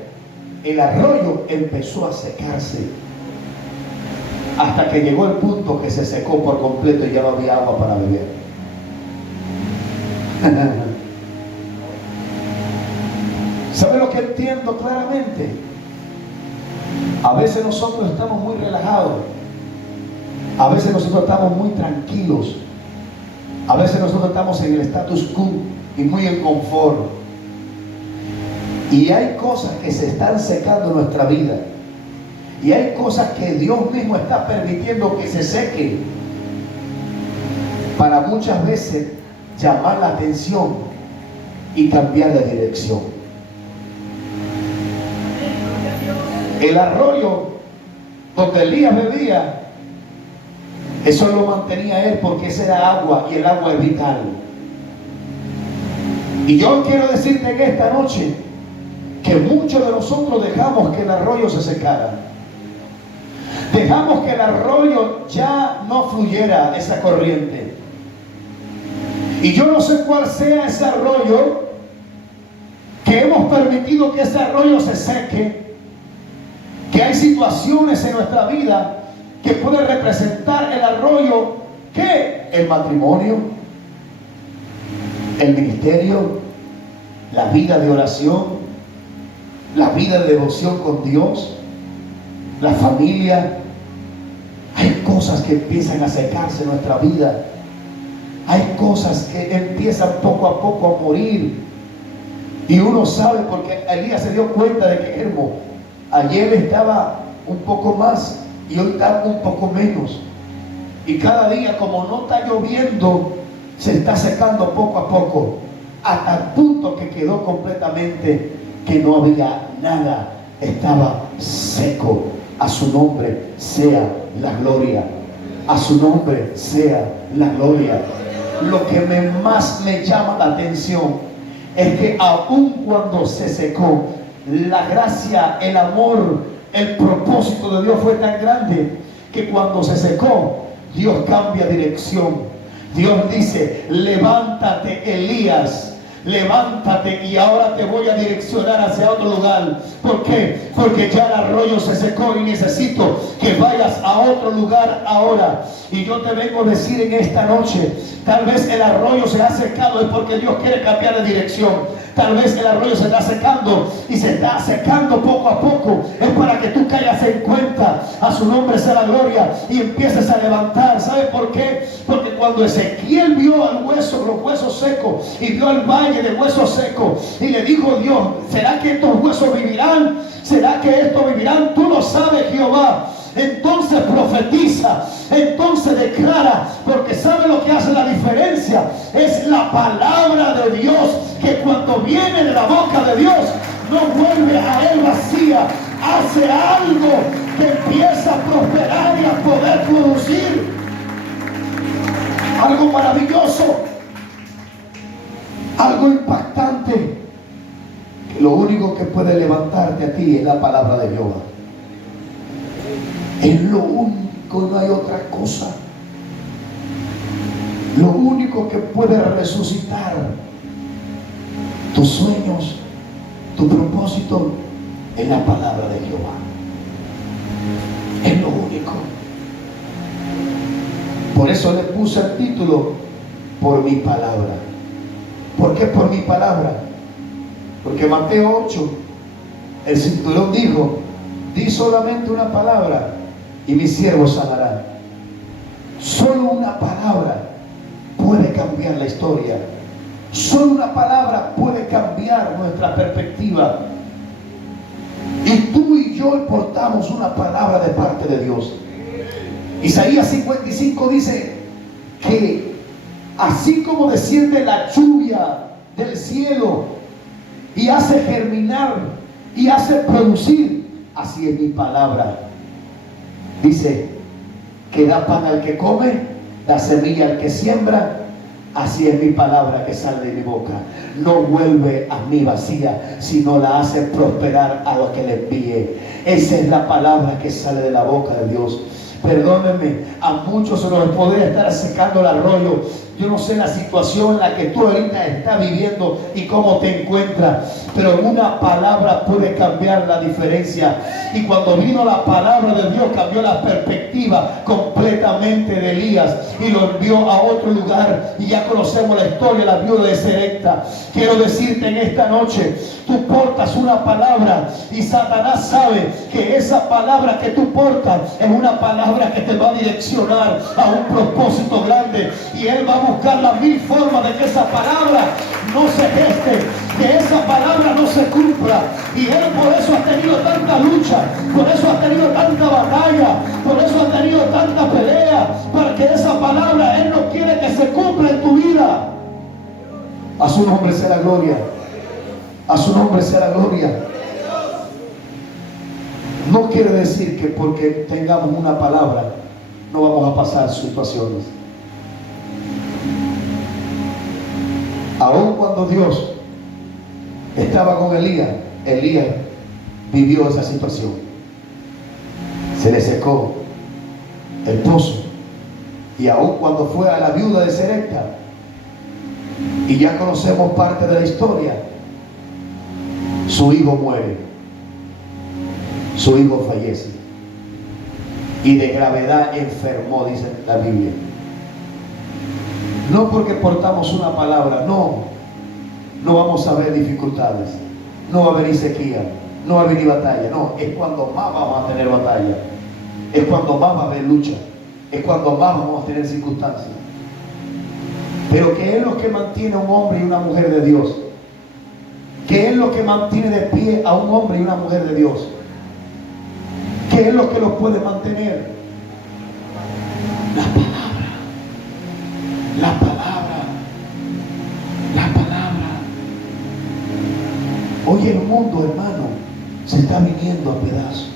El arroyo empezó a secarse hasta que llegó el punto que se secó por completo y ya no había agua para beber. ¿Sabe lo que entiendo claramente? A veces nosotros estamos muy relajados, a veces nosotros estamos muy tranquilos, a veces nosotros estamos en el status quo y muy en confort. Y hay cosas que se están secando en nuestra vida. Y hay cosas que Dios mismo está permitiendo que se sequen para muchas veces llamar la atención y cambiar de dirección. El arroyo donde Elías bebía, eso lo mantenía él, porque esa era agua, y el agua es vital. Y yo quiero decirte en esta noche que muchos de nosotros dejamos que el arroyo se secara. Dejamos que el arroyo ya no fluyera esa corriente. Y yo no sé cuál sea ese arroyo que hemos permitido que ese arroyo se seque. Que hay situaciones en nuestra vida que pueden representar el arroyo. ¿Qué? El matrimonio, el ministerio, la vida de oración, la vida de devoción con Dios, la familia. Hay cosas que empiezan a secarse en nuestra vida. Hay cosas que empiezan poco a poco a morir. Y uno sabe, porque Elías se dio cuenta de que ayer estaba un poco más y hoy está un poco menos. Y cada día, como no está lloviendo, se está secando poco a poco, hasta el punto que quedó completamente que no había nada, estaba seco. A su nombre sea la gloria. A su nombre sea la gloria. Lo que más me llama la atención es que aun cuando se secó, la gracia, el amor, el propósito de Dios fue tan grande que cuando se secó, Dios cambia dirección. Dios dice: levántate, Elías, levántate y ahora te voy a direccionar hacia otro lugar. ¿Por qué? Porque ya el arroyo se secó y necesito que vayas a otro lugar ahora. Y yo te vengo a decir en esta noche, tal vez el arroyo se ha secado, es porque Dios quiere cambiar de dirección. Tal vez el arroyo se está secando y se está secando poco a poco. Es para que tú caigas en cuenta. A su nombre sea la gloria y empieces a levantar. ¿Sabe por qué? Porque cuando Ezequiel vio al hueso, los huesos secos, y vio el valle de huesos secos, y le dijo Dios: ¿será que estos huesos vivirán? ¿Será que estos vivirán? Tú lo sabes, Jehová. Entonces profetiza, entonces declara, porque sabe lo que hace la diferencia. Es la palabra de Dios, que cuando viene de la boca de Dios no vuelve a él vacía, hace algo que empieza a prosperar y a poder producir algo maravilloso, algo impactante. Lo único que puede levantarte a ti es la palabra de Jehová. Es lo único, no hay otra cosa. Lo único que puede resucitar tus sueños, tu propósito, es la palabra de Jehová. Es lo único. Por eso le puse el título: por mi palabra. ¿Por qué por mi palabra? Porque Mateo 8, el centurión dijo: di solamente una palabra y mis siervos sanarán. Solo una palabra puede cambiar la historia. Solo una palabra puede cambiar nuestra perspectiva. Y tú y yo portamos una palabra de parte de Dios. Isaías 55 dice que así como desciende la lluvia del cielo y hace germinar y hace producir, así es mi palabra. Dice que da pan al que come, da semilla al que siembra. Así es mi palabra que sale de mi boca. No vuelve a mí vacía, sino la hace prosperar a los que le envíe. Esa es la palabra que sale de la boca de Dios. Perdónenme, a muchos se nos podría estar secando el arroyo. Yo no sé la situación en la que tú ahorita estás viviendo y cómo te encuentras, pero una palabra puede cambiar la diferencia. Y cuando vino la palabra de Dios, cambió la perspectiva completamente de Elías y lo envió a otro lugar. Y ya conocemos la historia de la viuda de Sarepta. Quiero decirte en esta noche, tú portas una palabra y Satanás sabe que esa palabra que tú portas es una palabra que te va a direccionar a un propósito grande, y él va a buscar la mil formas de que esa palabra no se geste, que esa palabra no se cumpla. Y él por eso ha tenido tanta lucha, por eso ha tenido tanta batalla, por eso ha tenido tanta pelea, para que esa palabra él no quiere que se cumpla en tu vida. A su nombre sea la gloria. A su nombre sea la gloria. No quiere decir que porque tengamos una palabra no vamos a pasar situaciones. Aun cuando Dios estaba con Elías, Elías vivió esa situación. Se le secó el pozo. Y aun cuando fue a la viuda de Sarepta, y ya conocemos parte de la historia, su hijo muere, su hijo fallece, y de gravedad enfermó, dice la Biblia. No porque portamos una palabra, no vamos a ver dificultades, no va a haber sequía, no va a haber batalla. No, es cuando más vamos a tener batalla, es cuando más va a haber lucha, es cuando más vamos a tener circunstancias. Pero que es lo que mantiene a un hombre y una mujer de Dios, que es lo que mantiene de pie a un hombre y una mujer de Dios, que es lo que los puede mantener. La palabra, la palabra, la palabra. Hoy el mundo, hermano, se está viniendo a pedazos.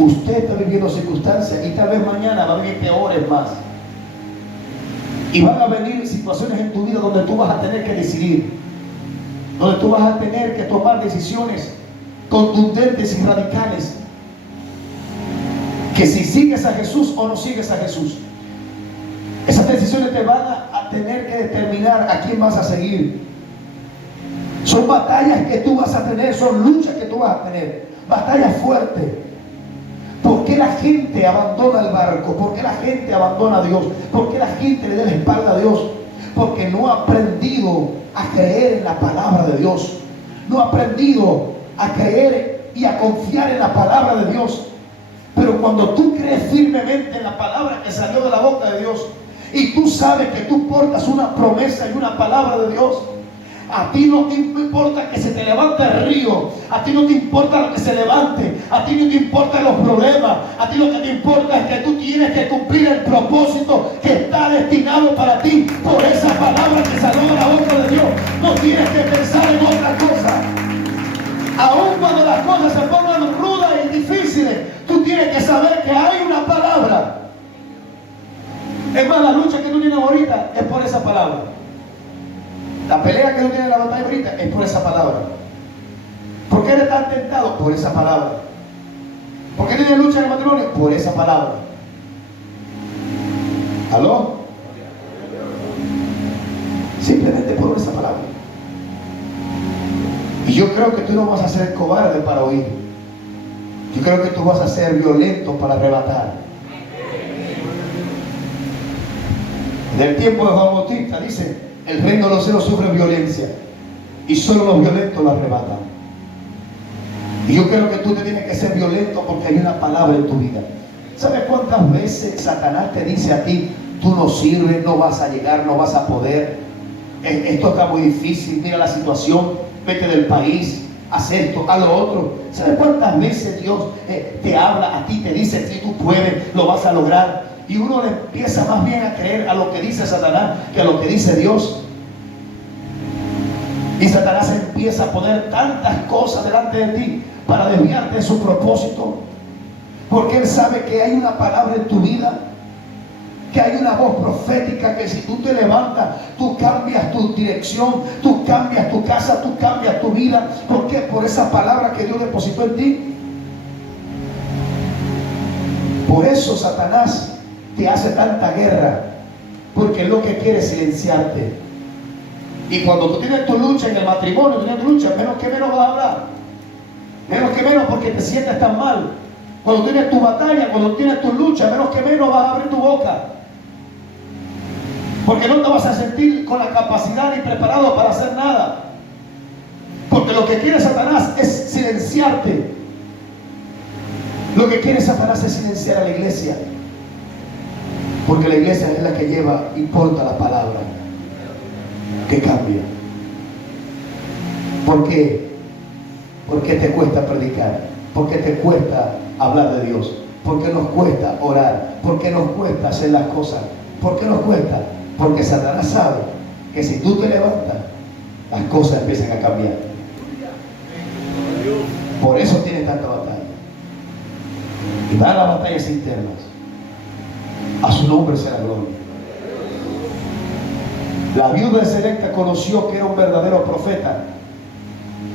Usted está viviendo circunstancias y tal vez mañana va a vivir peores más. Y van a venir situaciones en tu vida donde tú vas a tener que decidir, donde tú vas a tener que tomar decisiones contundentes y radicales, que si sigues a Jesús o no sigues a Jesús. Esas decisiones te van a tener que determinar a quién vas a seguir. Son batallas que tú vas a tener, son luchas que tú vas a tener, batallas fuertes. ¿Por qué la gente abandona el barco? ¿Por qué la gente abandona a Dios? ¿Por qué la gente le da la espalda a Dios? Porque no ha aprendido a creer en la palabra de Dios. No ha aprendido a creer y a confiar en la palabra de Dios. Pero cuando tú crees firmemente en la palabra que salió de la boca de Dios, y tú sabes que tú portas una promesa y una palabra de Dios, a ti no te importa que se te levante el río, a ti no te importa lo que se levante, a ti no te importan los problemas, a ti lo que te importa es que tú tienes que cumplir el propósito que está destinado para ti por esa palabra que salió de la boca de Dios. No tienes que pensar en otra cosa. Aun cuando las cosas se pongan rudas y difíciles, tú tienes que saber que hay una palabra. Es más, la lucha que tú tienes ahorita es por esa palabra. La pelea que tú tienes en la batalla ahorita es por esa palabra. ¿Por qué eres tan tentado? Por esa palabra. ¿Por qué tienes lucha en el matrimonio? Por esa palabra. ¿Aló? Simplemente por esa palabra. Y yo creo que tú no vas a ser cobarde para oír. Yo creo que tú vas a ser violento para arrebatar. En el tiempo de Juan Bautista dice: el reino de los cielos sufre violencia y solo los violentos lo arrebatan. Y yo creo que tú te tienes que ser violento porque hay una palabra en tu vida. ¿Sabes cuántas veces Satanás te dice a ti: tú no sirves, no vas a llegar, no vas a poder, esto está muy difícil, mira la situación, vete del país, haz esto, haz lo otro? ¿Sabes cuántas veces Dios te habla a ti, te dice: si tú puedes, lo vas a lograr? Y uno le empieza más bien a creer a lo que dice Satanás que a lo que dice Dios. Y Satanás empieza a poner tantas cosas delante de ti para desviarte de su propósito, porque él sabe que hay una palabra en tu vida, que hay una voz profética, que si tú te levantas, tú cambias tu dirección, tú cambias tu casa, tú cambias tu vida. ¿Por qué? Por esa palabra que Dios depositó en ti. Por eso Satanás te hace tanta guerra, porque lo que quiere es silenciarte. Y cuando tú tienes tu lucha en el matrimonio, tú tienes tu lucha, menos que menos vas a hablar, menos que menos, porque te sientes tan mal. Cuando tienes tu batalla, cuando tienes tu lucha, menos que menos vas a abrir tu boca, porque no te vas a sentir con la capacidad ni preparado para hacer nada, porque lo que quiere Satanás es silenciarte. Lo que quiere Satanás es silenciar a la iglesia, porque la iglesia es la que lleva y porta la palabra que cambia. ¿Por qué? ¿Por qué te cuesta predicar? ¿Por qué te cuesta hablar de Dios? ¿Por qué nos cuesta orar? ¿Por qué nos cuesta hacer las cosas? ¿Por qué nos cuesta? Porque Satanás sabe que si tú te levantas, las cosas empiezan a cambiar. Por eso tiene tanta batalla. Y da las batallas internas. A su nombre sea la gloria. La viuda de Selecta conoció que era un verdadero profeta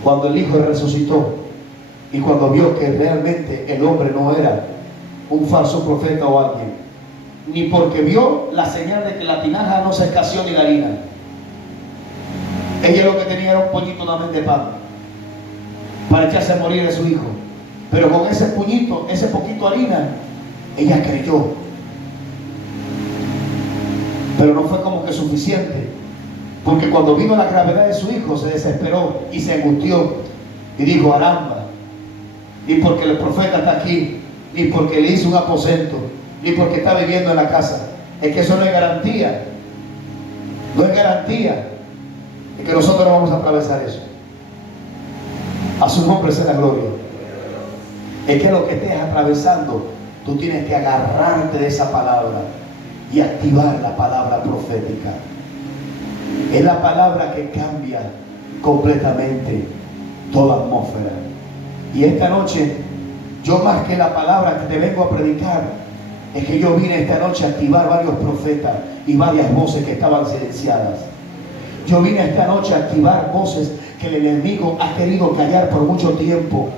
cuando el Hijo resucitó, y cuando vio que realmente el hombre no era un falso profeta o alguien, ni porque vio la señal de que la tinaja no se escaseó ni la harina. Ella lo que tenía era un pollito también de pan para echarse a morir de su hijo, pero con ese puñito, ese poquito de harina, ella creyó. Pero no fue como que suficiente, porque cuando vino la gravedad de su hijo se desesperó y se angustió y dijo: caramba, y porque el profeta está aquí, y porque le hizo un aposento, y porque está viviendo en la casa. Es que eso no es garantía, no es garantía de que nosotros no vamos a atravesar eso. A su nombre sea la gloria. Es que lo que estés atravesando, tú tienes que agarrarte de esa palabra y activar la palabra profética. Es la palabra que cambia completamente toda atmósfera. Y esta noche Yo más que la palabra que te vengo a predicar, es que yo vine esta noche a activar varios profetas y varias voces que estaban silenciadas. Yo vine esta noche a activar voces que el enemigo ha querido callar por mucho tiempo.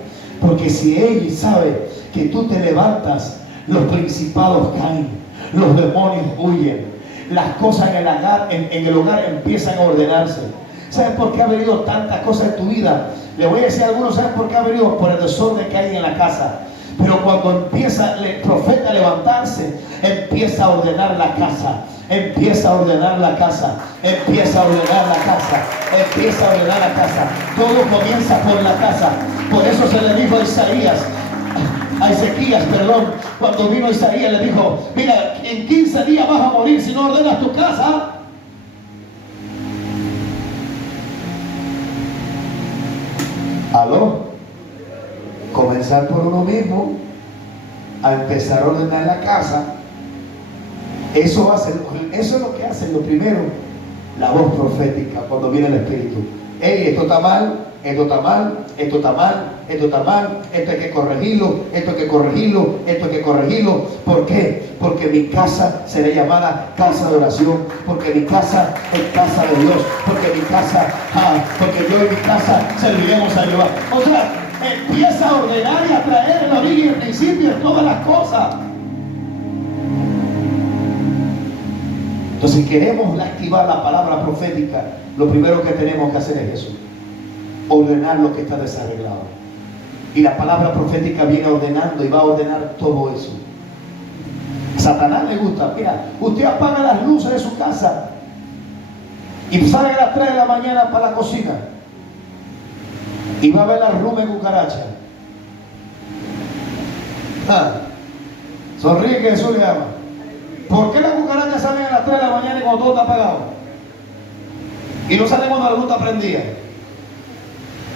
Porque si él sabe que tú te levantas, los principados caen, los demonios huyen, las cosas en el hogar empiezan a ordenarse. ¿Sabes por qué ha venido tantas cosas en tu vida? Le voy a decir a algunos, ¿saben por qué ha venido? Por el desorden que hay en la casa. Pero cuando empieza el profeta a levantarse, empieza a ordenar la casa. Empieza a ordenar la casa. Empieza a ordenar la casa. Empieza a ordenar la casa. Todo comienza por la casa. Por eso se le dijo a Isaías, a Ezequías, perdón, cuando vino Isaías le dijo, mira, en 15 días vas a morir si no ordenas tu casa. ¿Aló? Comenzar por uno mismo, a empezar a ordenar la casa. Eso es lo que hace lo primero la voz profética cuando viene el Espíritu. Hey, esto está mal, esto está mal, esto está mal, esto está mal, esto hay que corregirlo, esto hay que corregirlo, esto hay que corregirlo. ¿Por qué? Porque mi casa será llamada casa de oración, porque mi casa es casa de Dios, porque mi casa, porque yo y mi casa serviremos a Jehová. O sea, empieza a ordenar y a traer el origen y el principio de todas las cosas. Entonces, si queremos activar la palabra profética, lo primero que tenemos que hacer es eso: ordenar lo que está desarreglado. Y la palabra profética viene ordenando y va a ordenar todo eso. A Satanás le gusta, mira, usted apaga las luces de su casa y sale a las 3 de la mañana para la cocina y va a ver la rumba de cucaracha. Sonríe que Jesús le ama. ¿Por qué las cucarachas salen a las 3 de la mañana y cuando todo está apagado? Y no salen cuando la luz está prendida.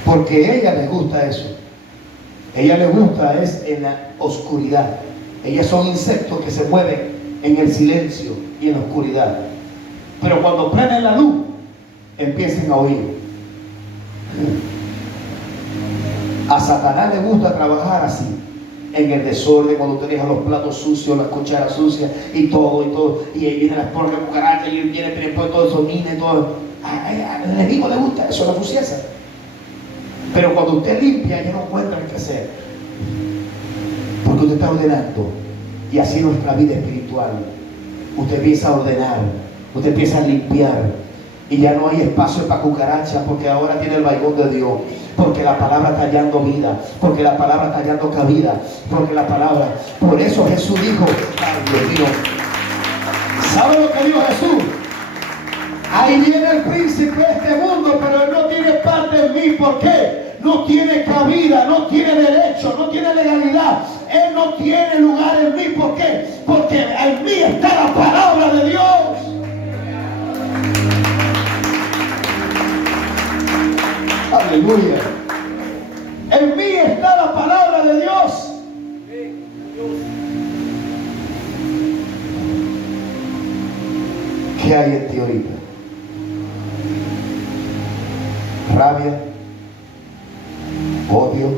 Porque a ella les gusta eso. A ella les gusta es en la oscuridad. Ellas son insectos que se mueven en el silencio y en la oscuridad. Pero cuando prenden la luz, empiezan a oír. A Satanás le gusta trabajar así, en el desorden, cuando te dejan los platos sucios, las cucharas sucias y todo. Y ahí viene las porcas de cucaracha y viene todo eso, mina y todo. Al enemigo le gusta eso, la suciedad. Pero cuando usted limpia, ya no encuentra qué hacer. Porque usted está ordenando. Y así nuestra vida espiritual. Usted empieza a ordenar. Usted empieza a limpiar. Y ya no hay espacio para cucarachas, porque ahora tiene el vaivón de Dios. Porque la palabra está hallando vida. Porque la palabra está hallando cabida. Porque la palabra. Por eso Jesús dijo, ay Dios mío, ¿sabe lo que dijo Jesús? Ahí viene el príncipe de este mundo, pero él no tiene parte en mí. ¿Por qué? No tiene cabida, no tiene derecho, no tiene legalidad. Él no tiene lugar en mí. ¿Por qué? Porque en mí está la palabra de Dios. Aleluya. En mí está la palabra de Dios. ¿Qué hay en ti ahorita? Rabia, odio,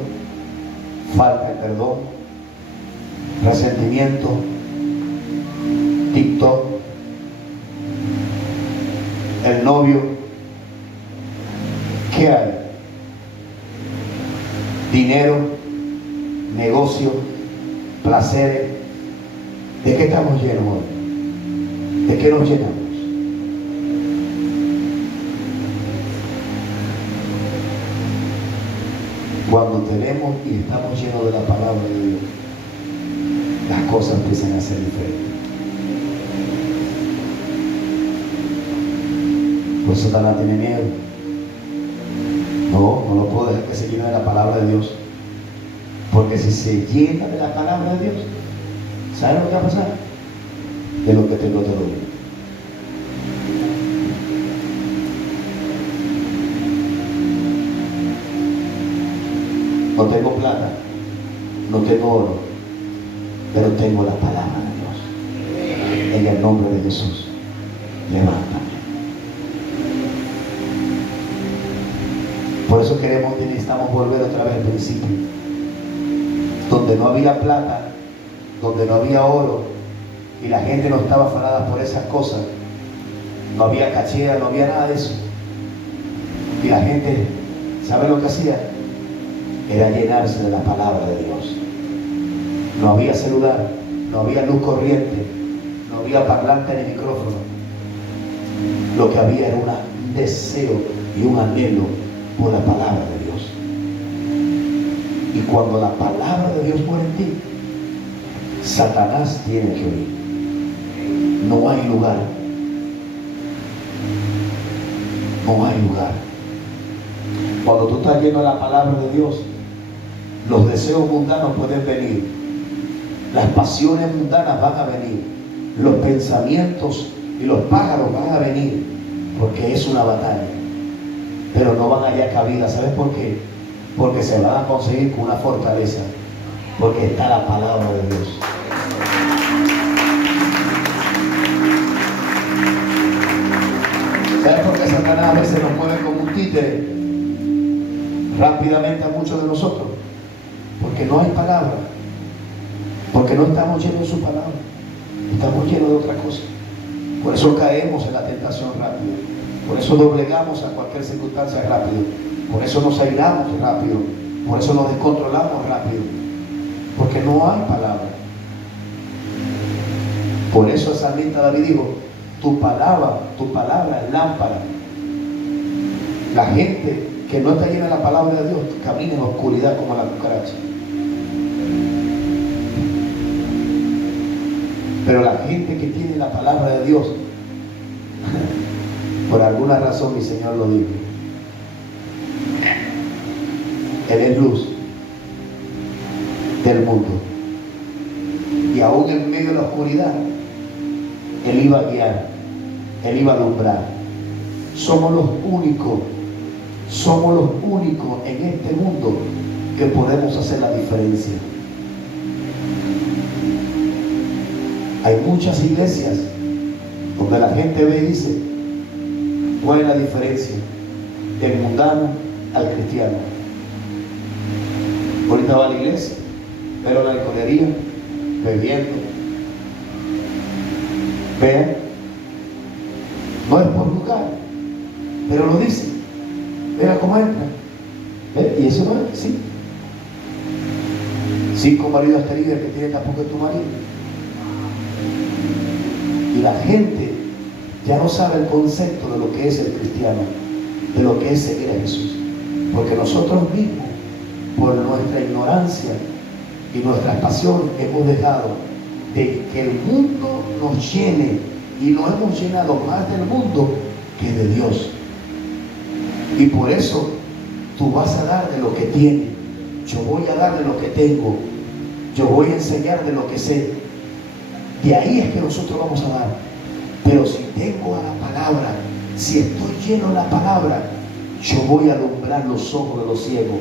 falta de perdón, resentimiento, TikTok, el novio. ¿Qué hay? Dinero, negocio, placeres. ¿De qué estamos llenos hoy? ¿De qué nos llenamos? Cuando tenemos y estamos llenos de la palabra de Dios, las cosas empiezan a ser diferentes. Pues Satanás tiene miedo. No lo puedo dejar que se llene de la palabra de Dios. Porque si se llena de la palabra de Dios, ¿sabe lo que va a pasar? De lo que tengo te lo doy. No tengo plata, no tengo oro, pero tengo la palabra de Dios. En el nombre de Jesús, levántame. Por eso necesitamos volver otra vez al principio. donde no había plata, donde no había oro, y la gente no estaba afanada por esas cosas. No había cachea, no había nada de eso. Y la gente, ¿sabe lo que hacía? Era llenarse de la palabra de Dios. No había celular, no había luz corriente, no había parlante ni micrófono. Lo que había era un deseo y un anhelo por la palabra de Dios. Y cuando la palabra de Dios muere en ti, Satanás tiene que oír. No hay lugar. No hay lugar. Cuando tú estás lleno de la palabra de Dios, los deseos mundanos pueden venir, las pasiones mundanas van a venir, los pensamientos y los pájaros van a venir, porque es una batalla, pero no van a hallar cabida. ¿Sabes por qué? Porque se van a conseguir con una fortaleza, porque está la palabra de Dios. ¿Sabes por qué Satanás a veces nos mueve como un títere rápidamente a muchos de nosotros? Porque no hay palabra, porque no estamos llenos de su palabra, estamos llenos de otra cosa. Por eso caemos en la tentación rápido, por eso doblegamos a cualquier circunstancia rápido, por eso nos airamos rápido, por eso nos descontrolamos rápido, porque no hay palabra. Por eso el salmista David dijo: tu palabra es lámpara. La gente que no está llena de la palabra de Dios camina en la oscuridad como la cucaracha. Pero la gente que tiene la palabra de Dios, por alguna razón mi Señor lo dijo, Él es luz del mundo, y aún en medio de la oscuridad Él iba a guiar, Él iba a alumbrar. Somos los únicos en este mundo que podemos hacer la diferencia. Hay muchas iglesias donde la gente ve y dice: ¿cuál es la diferencia del mundano al cristiano? Ahorita va a la iglesia, pero la alcoholería, bebiendo. Vean, no es por lugar, pero lo dice. Vean cómo entra. ¿Y eso no es? Sí. 5 maridos has tenido, el que tiene tampoco es tu marido. Y la gente ya no sabe el concepto de lo que es el cristiano, de lo que es seguir a Jesús. Porque nosotros mismos, por nuestra ignorancia y nuestras pasiones, hemos dejado de que el mundo nos llene, y nos hemos llenado más del mundo que de Dios. Y por eso tú vas a dar de lo que tienes, yo voy a dar de lo que tengo, yo voy a enseñar de lo que sé. De ahí es que nosotros vamos a dar. Pero si tengo a la palabra, si estoy lleno de la palabra, yo voy a alumbrar los ojos de los ciegos.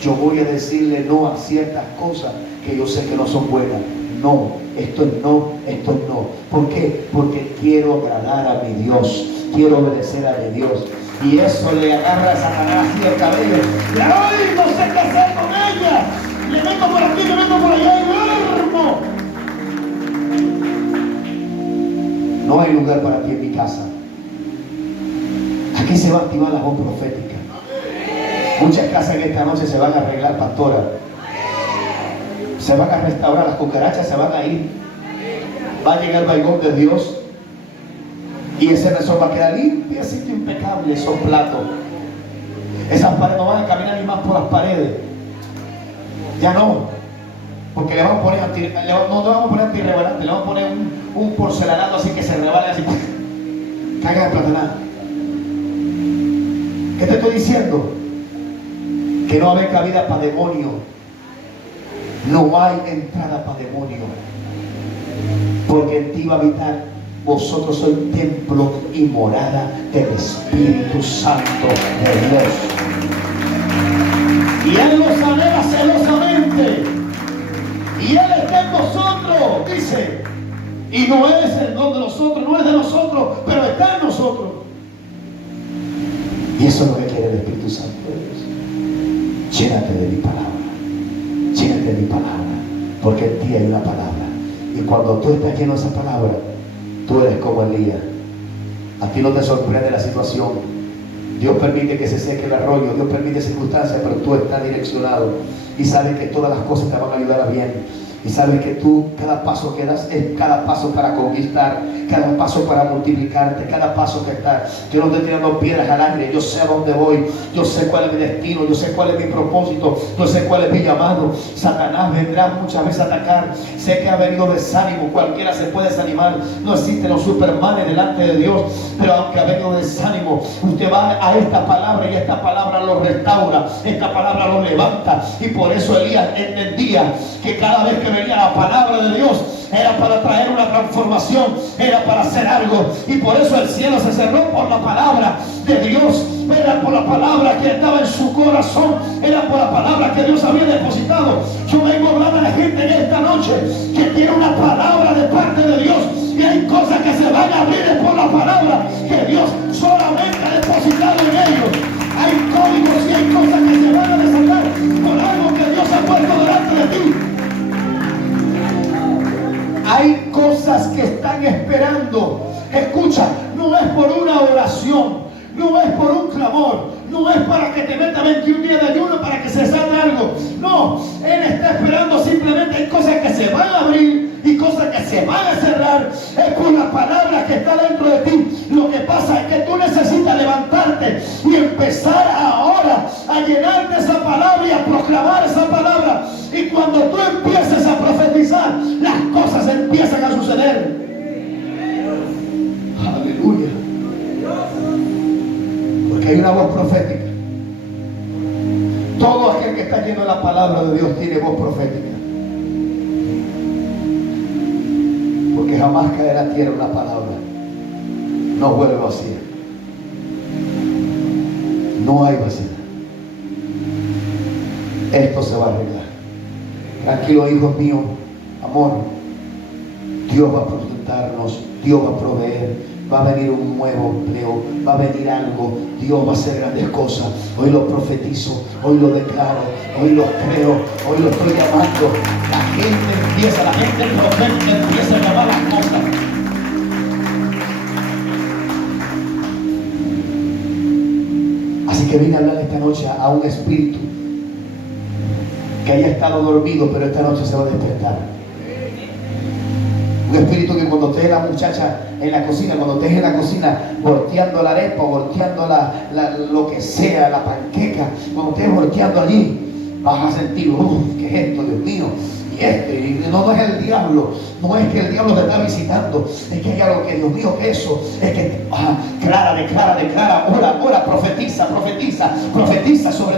Yo voy a decirle no a ciertas cosas que yo sé que no son buenas. No, esto es no, esto es no. ¿Por qué? Porque quiero agradar a mi Dios, quiero obedecer a mi Dios. Y eso le agarra a Satanás así el cabello. ¡Ay, no sé qué hacer con ella! Le meto por aquí, le meto por allá y duermo. No hay lugar para ti en mi casa. Aquí se va a activar la voz profética. Muchas casas en esta noche se van a arreglar, pastora. Se van a restaurar, las cucarachas se van a ir. Va a llegar el vaivón de Dios. Y ese mesón va a quedar limpio, así que impecable, esos platos. Esas paredes no van a caminar ni más por las paredes. Ya no. Porque le vamos a poner no vamos a poner antirrebalante, le vamos a poner un porcelanato así que se rebale así. Caiga de platanal. ¿Qué te estoy diciendo? Que no va a haber cabida para demonio. No hay entrada para demonio. Porque en ti va a habitar. Vosotros sois templo y morada del Espíritu Santo de Dios. Y Él los anhela celosamente. Y Él está en nosotros, dice. Y no es el don de nosotros, no es de nosotros, pero está en nosotros. Y eso es lo que quiere el Espíritu Santo de Dios. Llénate de mi palabra. Llénate de mi palabra, porque en ti hay una palabra. Y cuando tú estás lleno de esa palabra, tú eres como Elías. A ti no te sorprende la situación. Dios permite que se seque el arroyo, Dios permite circunstancias, pero tú estás direccionado y sabes que todas las cosas te van a ayudar a bien. Y sabes que tú, cada paso que das es cada paso para conquistar, cada paso para multiplicarte, cada paso que estás. Yo no estoy tirando piedras al aire, yo sé a dónde voy, yo sé cuál es mi destino, yo sé cuál es mi propósito, yo sé cuál es mi llamado. Satanás vendrá muchas veces a atacar. Sé que ha venido desánimo, cualquiera se puede desanimar. No existen los supermanes delante de Dios, pero aunque ha venido desánimo, usted va a esta palabra y esta palabra lo restaura, esta palabra lo levanta. Y por eso Elías entendía que cada vez que venía la palabra de Dios era para traer una transformación, era para hacer algo. Y por eso el cielo se cerró por la palabra de Dios, era por la palabra que estaba en su corazón, era por la palabra que Dios había depositado. Yo vengo a hablar a la gente en esta noche que tiene una palabra de parte de Dios, y hay cosas que se van a abrir por la palabra que Dios solamente ha depositado en ellos. Hay códigos y hay cosas que se van a desatar por algo que Dios ha puesto delante de ti. Hay cosas que están esperando. Escucha, no es por una oración, no es por un clamor, no es para que te meta 21 días de ayuno para que se salga algo. No, Él está esperando simplemente. Hay cosas que se van a abrir y cosas que se van a cerrar. Es por la palabra que está dentro de ti. Lo que pasa es que tú necesitas levantarte y empezar ahora a llenarte esa palabra y a proclamar esa palabra. Y cuando tú empieces a profetizar, las cosas empiezan a suceder. Aleluya. Porque hay una voz profética. Todo aquel que está lleno de la palabra de Dios tiene voz profética. Porque jamás caerá a tierra una palabra. No vuelve vacía. No hay vacía. Esto se va a arreglar. Tranquilo, hijos míos, amor. Dios va a sustentarnos, Dios va a proveer, va a venir un nuevo empleo, va a venir algo. Dios va a hacer grandes cosas. Hoy lo profetizo, hoy lo declaro, hoy lo creo, hoy lo estoy llamando. La gente profética empieza a llamar las cosas. Así que vine a hablar esta noche a un espíritu que haya estado dormido, pero esta noche se va a despertar. Un espíritu que cuando estés la muchacha en la cocina, cuando estés en la cocina volteando la arepa, volteando lo que sea, la panqueca, cuando estés volteando allí, vas a sentir, ¿qué es esto, Dios mío? Y no es el diablo, no es que el diablo te está visitando, es que hay algo que, Dios mío, que eso es que declara, ora, profetiza sobre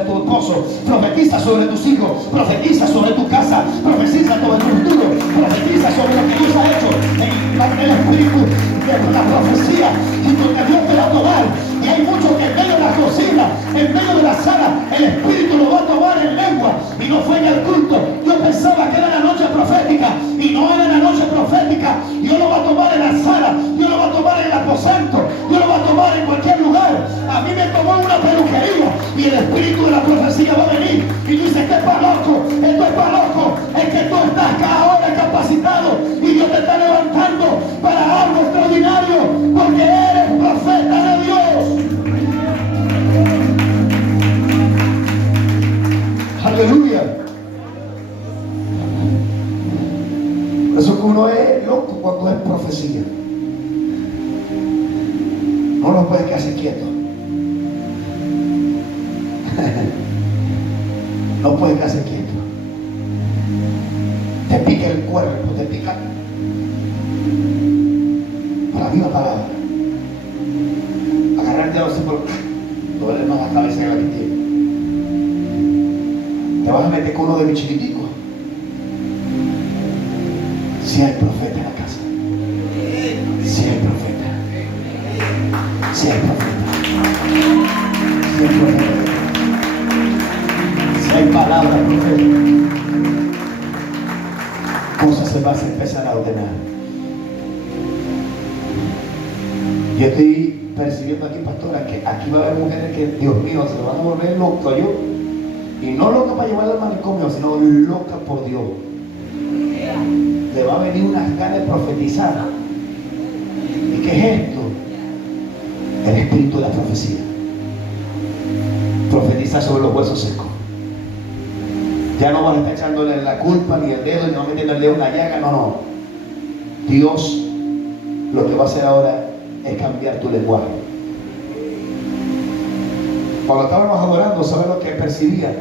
tu esposo, profetiza sobre tus hijos, profetiza sobre tu casa, profetiza sobre tu futuro, profetiza sobre lo que Dios ha hecho en el espíritu de la profecía, y donde Dios te va a tomar. Y hay muchos que en medio de la cocina, en medio de la sala, el espíritu lo va a tomar en lengua, y no fue en el culto. Yo pensaba que era la noche profética, y no era la noche profética. Dios lo va a tomar en la sala, Dios lo va a tomar en el aposento, Dios lo va a tomar en cualquier lugar. A mí me tomó una peluquería, y el espíritu de la profecía va a venir y dice: esto es para loco, esto es para loco. Es que tú estás ahora capacitado y Dios te está levantando para algo extraordinario, porque eres profeta de Dios. Aleluya. Por eso que uno es loco cuando es profecía. No lo puedes quedarse quieto. No puedes quedarse quieto. Te pica el cuerpo, te pica para la misma palabra. Agarrarte a los símbolos, duele más la cabeza que la que tiene. Te vas a meter con uno de mis chiquiticos. Si hay profeta en la casa, si hay profeta, si hay profeta, si hay profeta, si hay palabra profética, cosas se van a empezar a ordenar. Yo estoy percibiendo aquí, pastora, que aquí va a haber mujeres que, Dios mío, se van a volver locos. Y no loca para llevarla al manicomio, sino loca por Dios. Le va a venir unas ganas de profetizar. ¿Y qué es esto? El espíritu de la profecía. Profetizar sobre los huesos secos. Ya no vas a estar echándole la culpa ni el dedo, ni no metiendo el dedo en la llaga, no. Dios lo que va a hacer ahora es cambiar tu lenguaje. Cuando estábamos adorando, ¿sabes lo que percibía?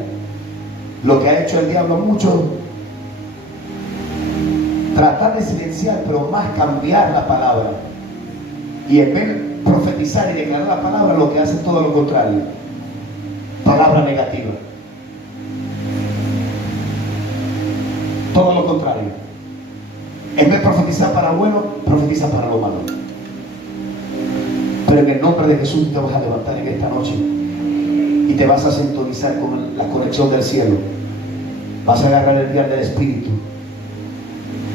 Lo que ha hecho el diablo mucho. Tratar de silenciar, pero más cambiar la palabra. Y en vez de profetizar y declarar la palabra, lo que hace es todo lo contrario. Palabra negativa. Todo lo contrario. En vez de profetizar para bueno, profetiza para lo malo. Pero en el nombre de Jesús te vas a levantar en esta noche y te vas a sintonizar con la conexión del cielo. Vas a agarrar el dial del Espíritu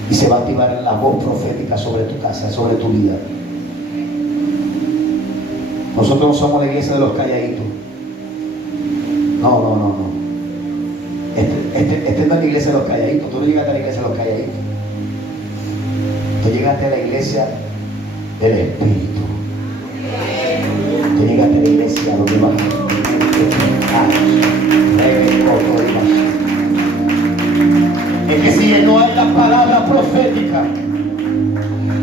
y se va a activar la voz profética sobre tu casa, sobre tu vida. Nosotros no somos la iglesia de los calladitos. No. Esta no es la iglesia de los calladitos. Tú no llegaste a la iglesia de los calladitos. Tú llegaste a la iglesia del Espíritu. Tú llegaste a la iglesia donde vas es que si no hay la palabra profética,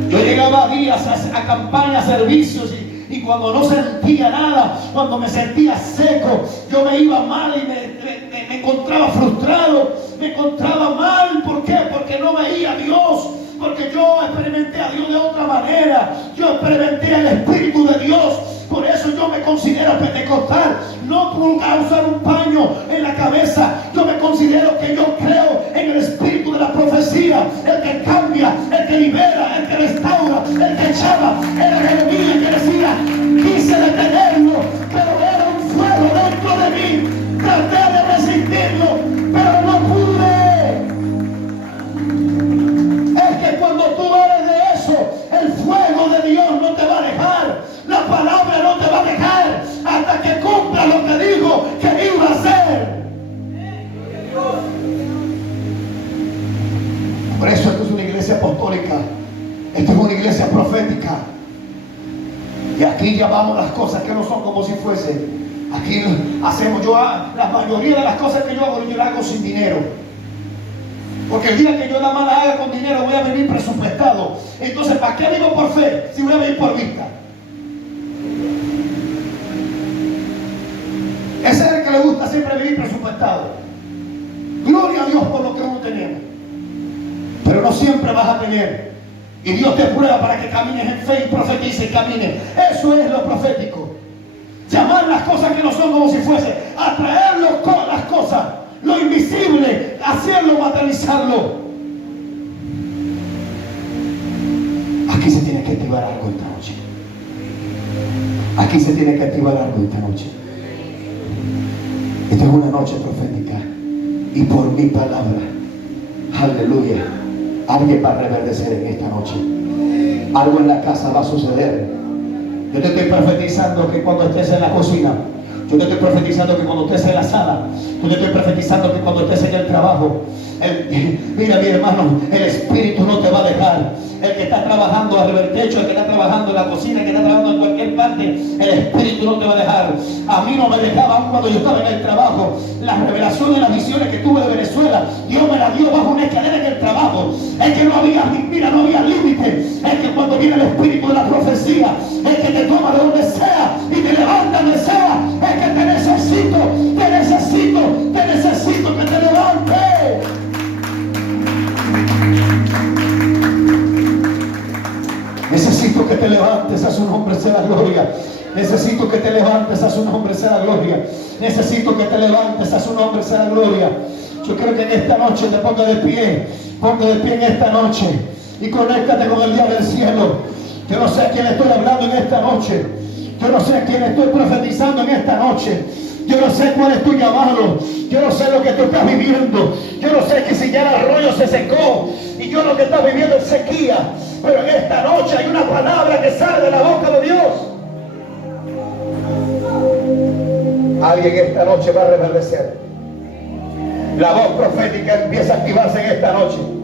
yo llegaba a días a campañas, servicios y cuando no sentía nada, cuando me sentía seco, yo me iba mal y me encontraba frustrado, me encontraba mal. ¿Por qué? Porque no veía a Dios, porque yo experimenté a Dios de otra manera, yo experimenté el Espíritu de Dios. Por eso yo me considero pentecostal, no por usar un paño en la cabeza. Yo me considero que yo creo en el espíritu de la profecía, el que cambia, el que libera, el que restaura, el que echaba. Era Jeremías que decía: quise detenerlo, pero era un fuego dentro de mí. Traté de resistirlo, pero no pude. Es que cuando tú eres de eso, el fuego de Dios no te va a dejar. La palabra no te va a dejar hasta que cumpla lo que dijo que iba a hacer. Por eso esto es una iglesia apostólica. Esto es una iglesia profética. Y aquí llamamos las cosas que no son como si fuesen. Aquí hacemos, la mayoría de las cosas que yo hago, yo las hago sin dinero. Porque el día que yo nada más la haga con dinero, voy a vivir presupuestado. Entonces, ¿para qué vivo por fe si voy a vivir por vista? Ese es el que le gusta siempre vivir presupuestado. Gloria a Dios por lo que uno tenemos. Pero no siempre vas a tener. Y Dios te prueba para que camines en fe y profetices y camines. Eso es lo profético. Llamar las cosas que no son como si fuese. Atraer las cosas. Lo invisible. Hacerlo, materializarlo. Aquí se tiene que activar algo esta noche. Aquí se tiene que activar algo esta noche. Esta es una noche profética. Y por mi palabra, aleluya, alguien va a reverdecer en esta noche. Algo en la casa va a suceder. Yo te estoy profetizando que cuando estés en la cocina, yo te estoy profetizando que cuando estés en la sala, yo te estoy profetizando que cuando estés en el trabajo, mira mi hermano, el Espíritu no te va a dejar. El que está trabajando arriba del techo, el que está trabajando en la cocina, el que está trabajando en cualquier parte, el Espíritu no te va a dejar. A mí no me dejaba aún cuando yo estaba en el trabajo. Las revelaciones, las visiones que tuve de Venezuela, Dios me las dio bajo una escalera en el trabajo. Es que no había, mira, no había límite. Es que cuando viene el Espíritu de la profecía, es que te toma de donde sea y te levanta donde sea. Es que te necesito que te levantes. Necesito que te levantes, a su nombre sea la gloria. Necesito que te levantes, a su nombre sea la gloria. Necesito que te levantes, a su nombre sea la gloria. Yo creo que en esta noche te ponga de pie. Ponte de pie en esta noche y conéctate con el Dios del cielo. Yo no sé a quién estoy hablando en esta noche. Yo no sé a quién estoy profetizando en esta noche. Yo no sé cuál es tu llamado. Yo no sé lo que tú estás viviendo. Yo no sé que si ya el arroyo se secó y yo lo que estás viviendo es sequía. Pero en esta noche hay una palabra que sale de la boca de Dios. Alguien esta noche va a reverdecer. La voz profética empieza a activarse en esta noche.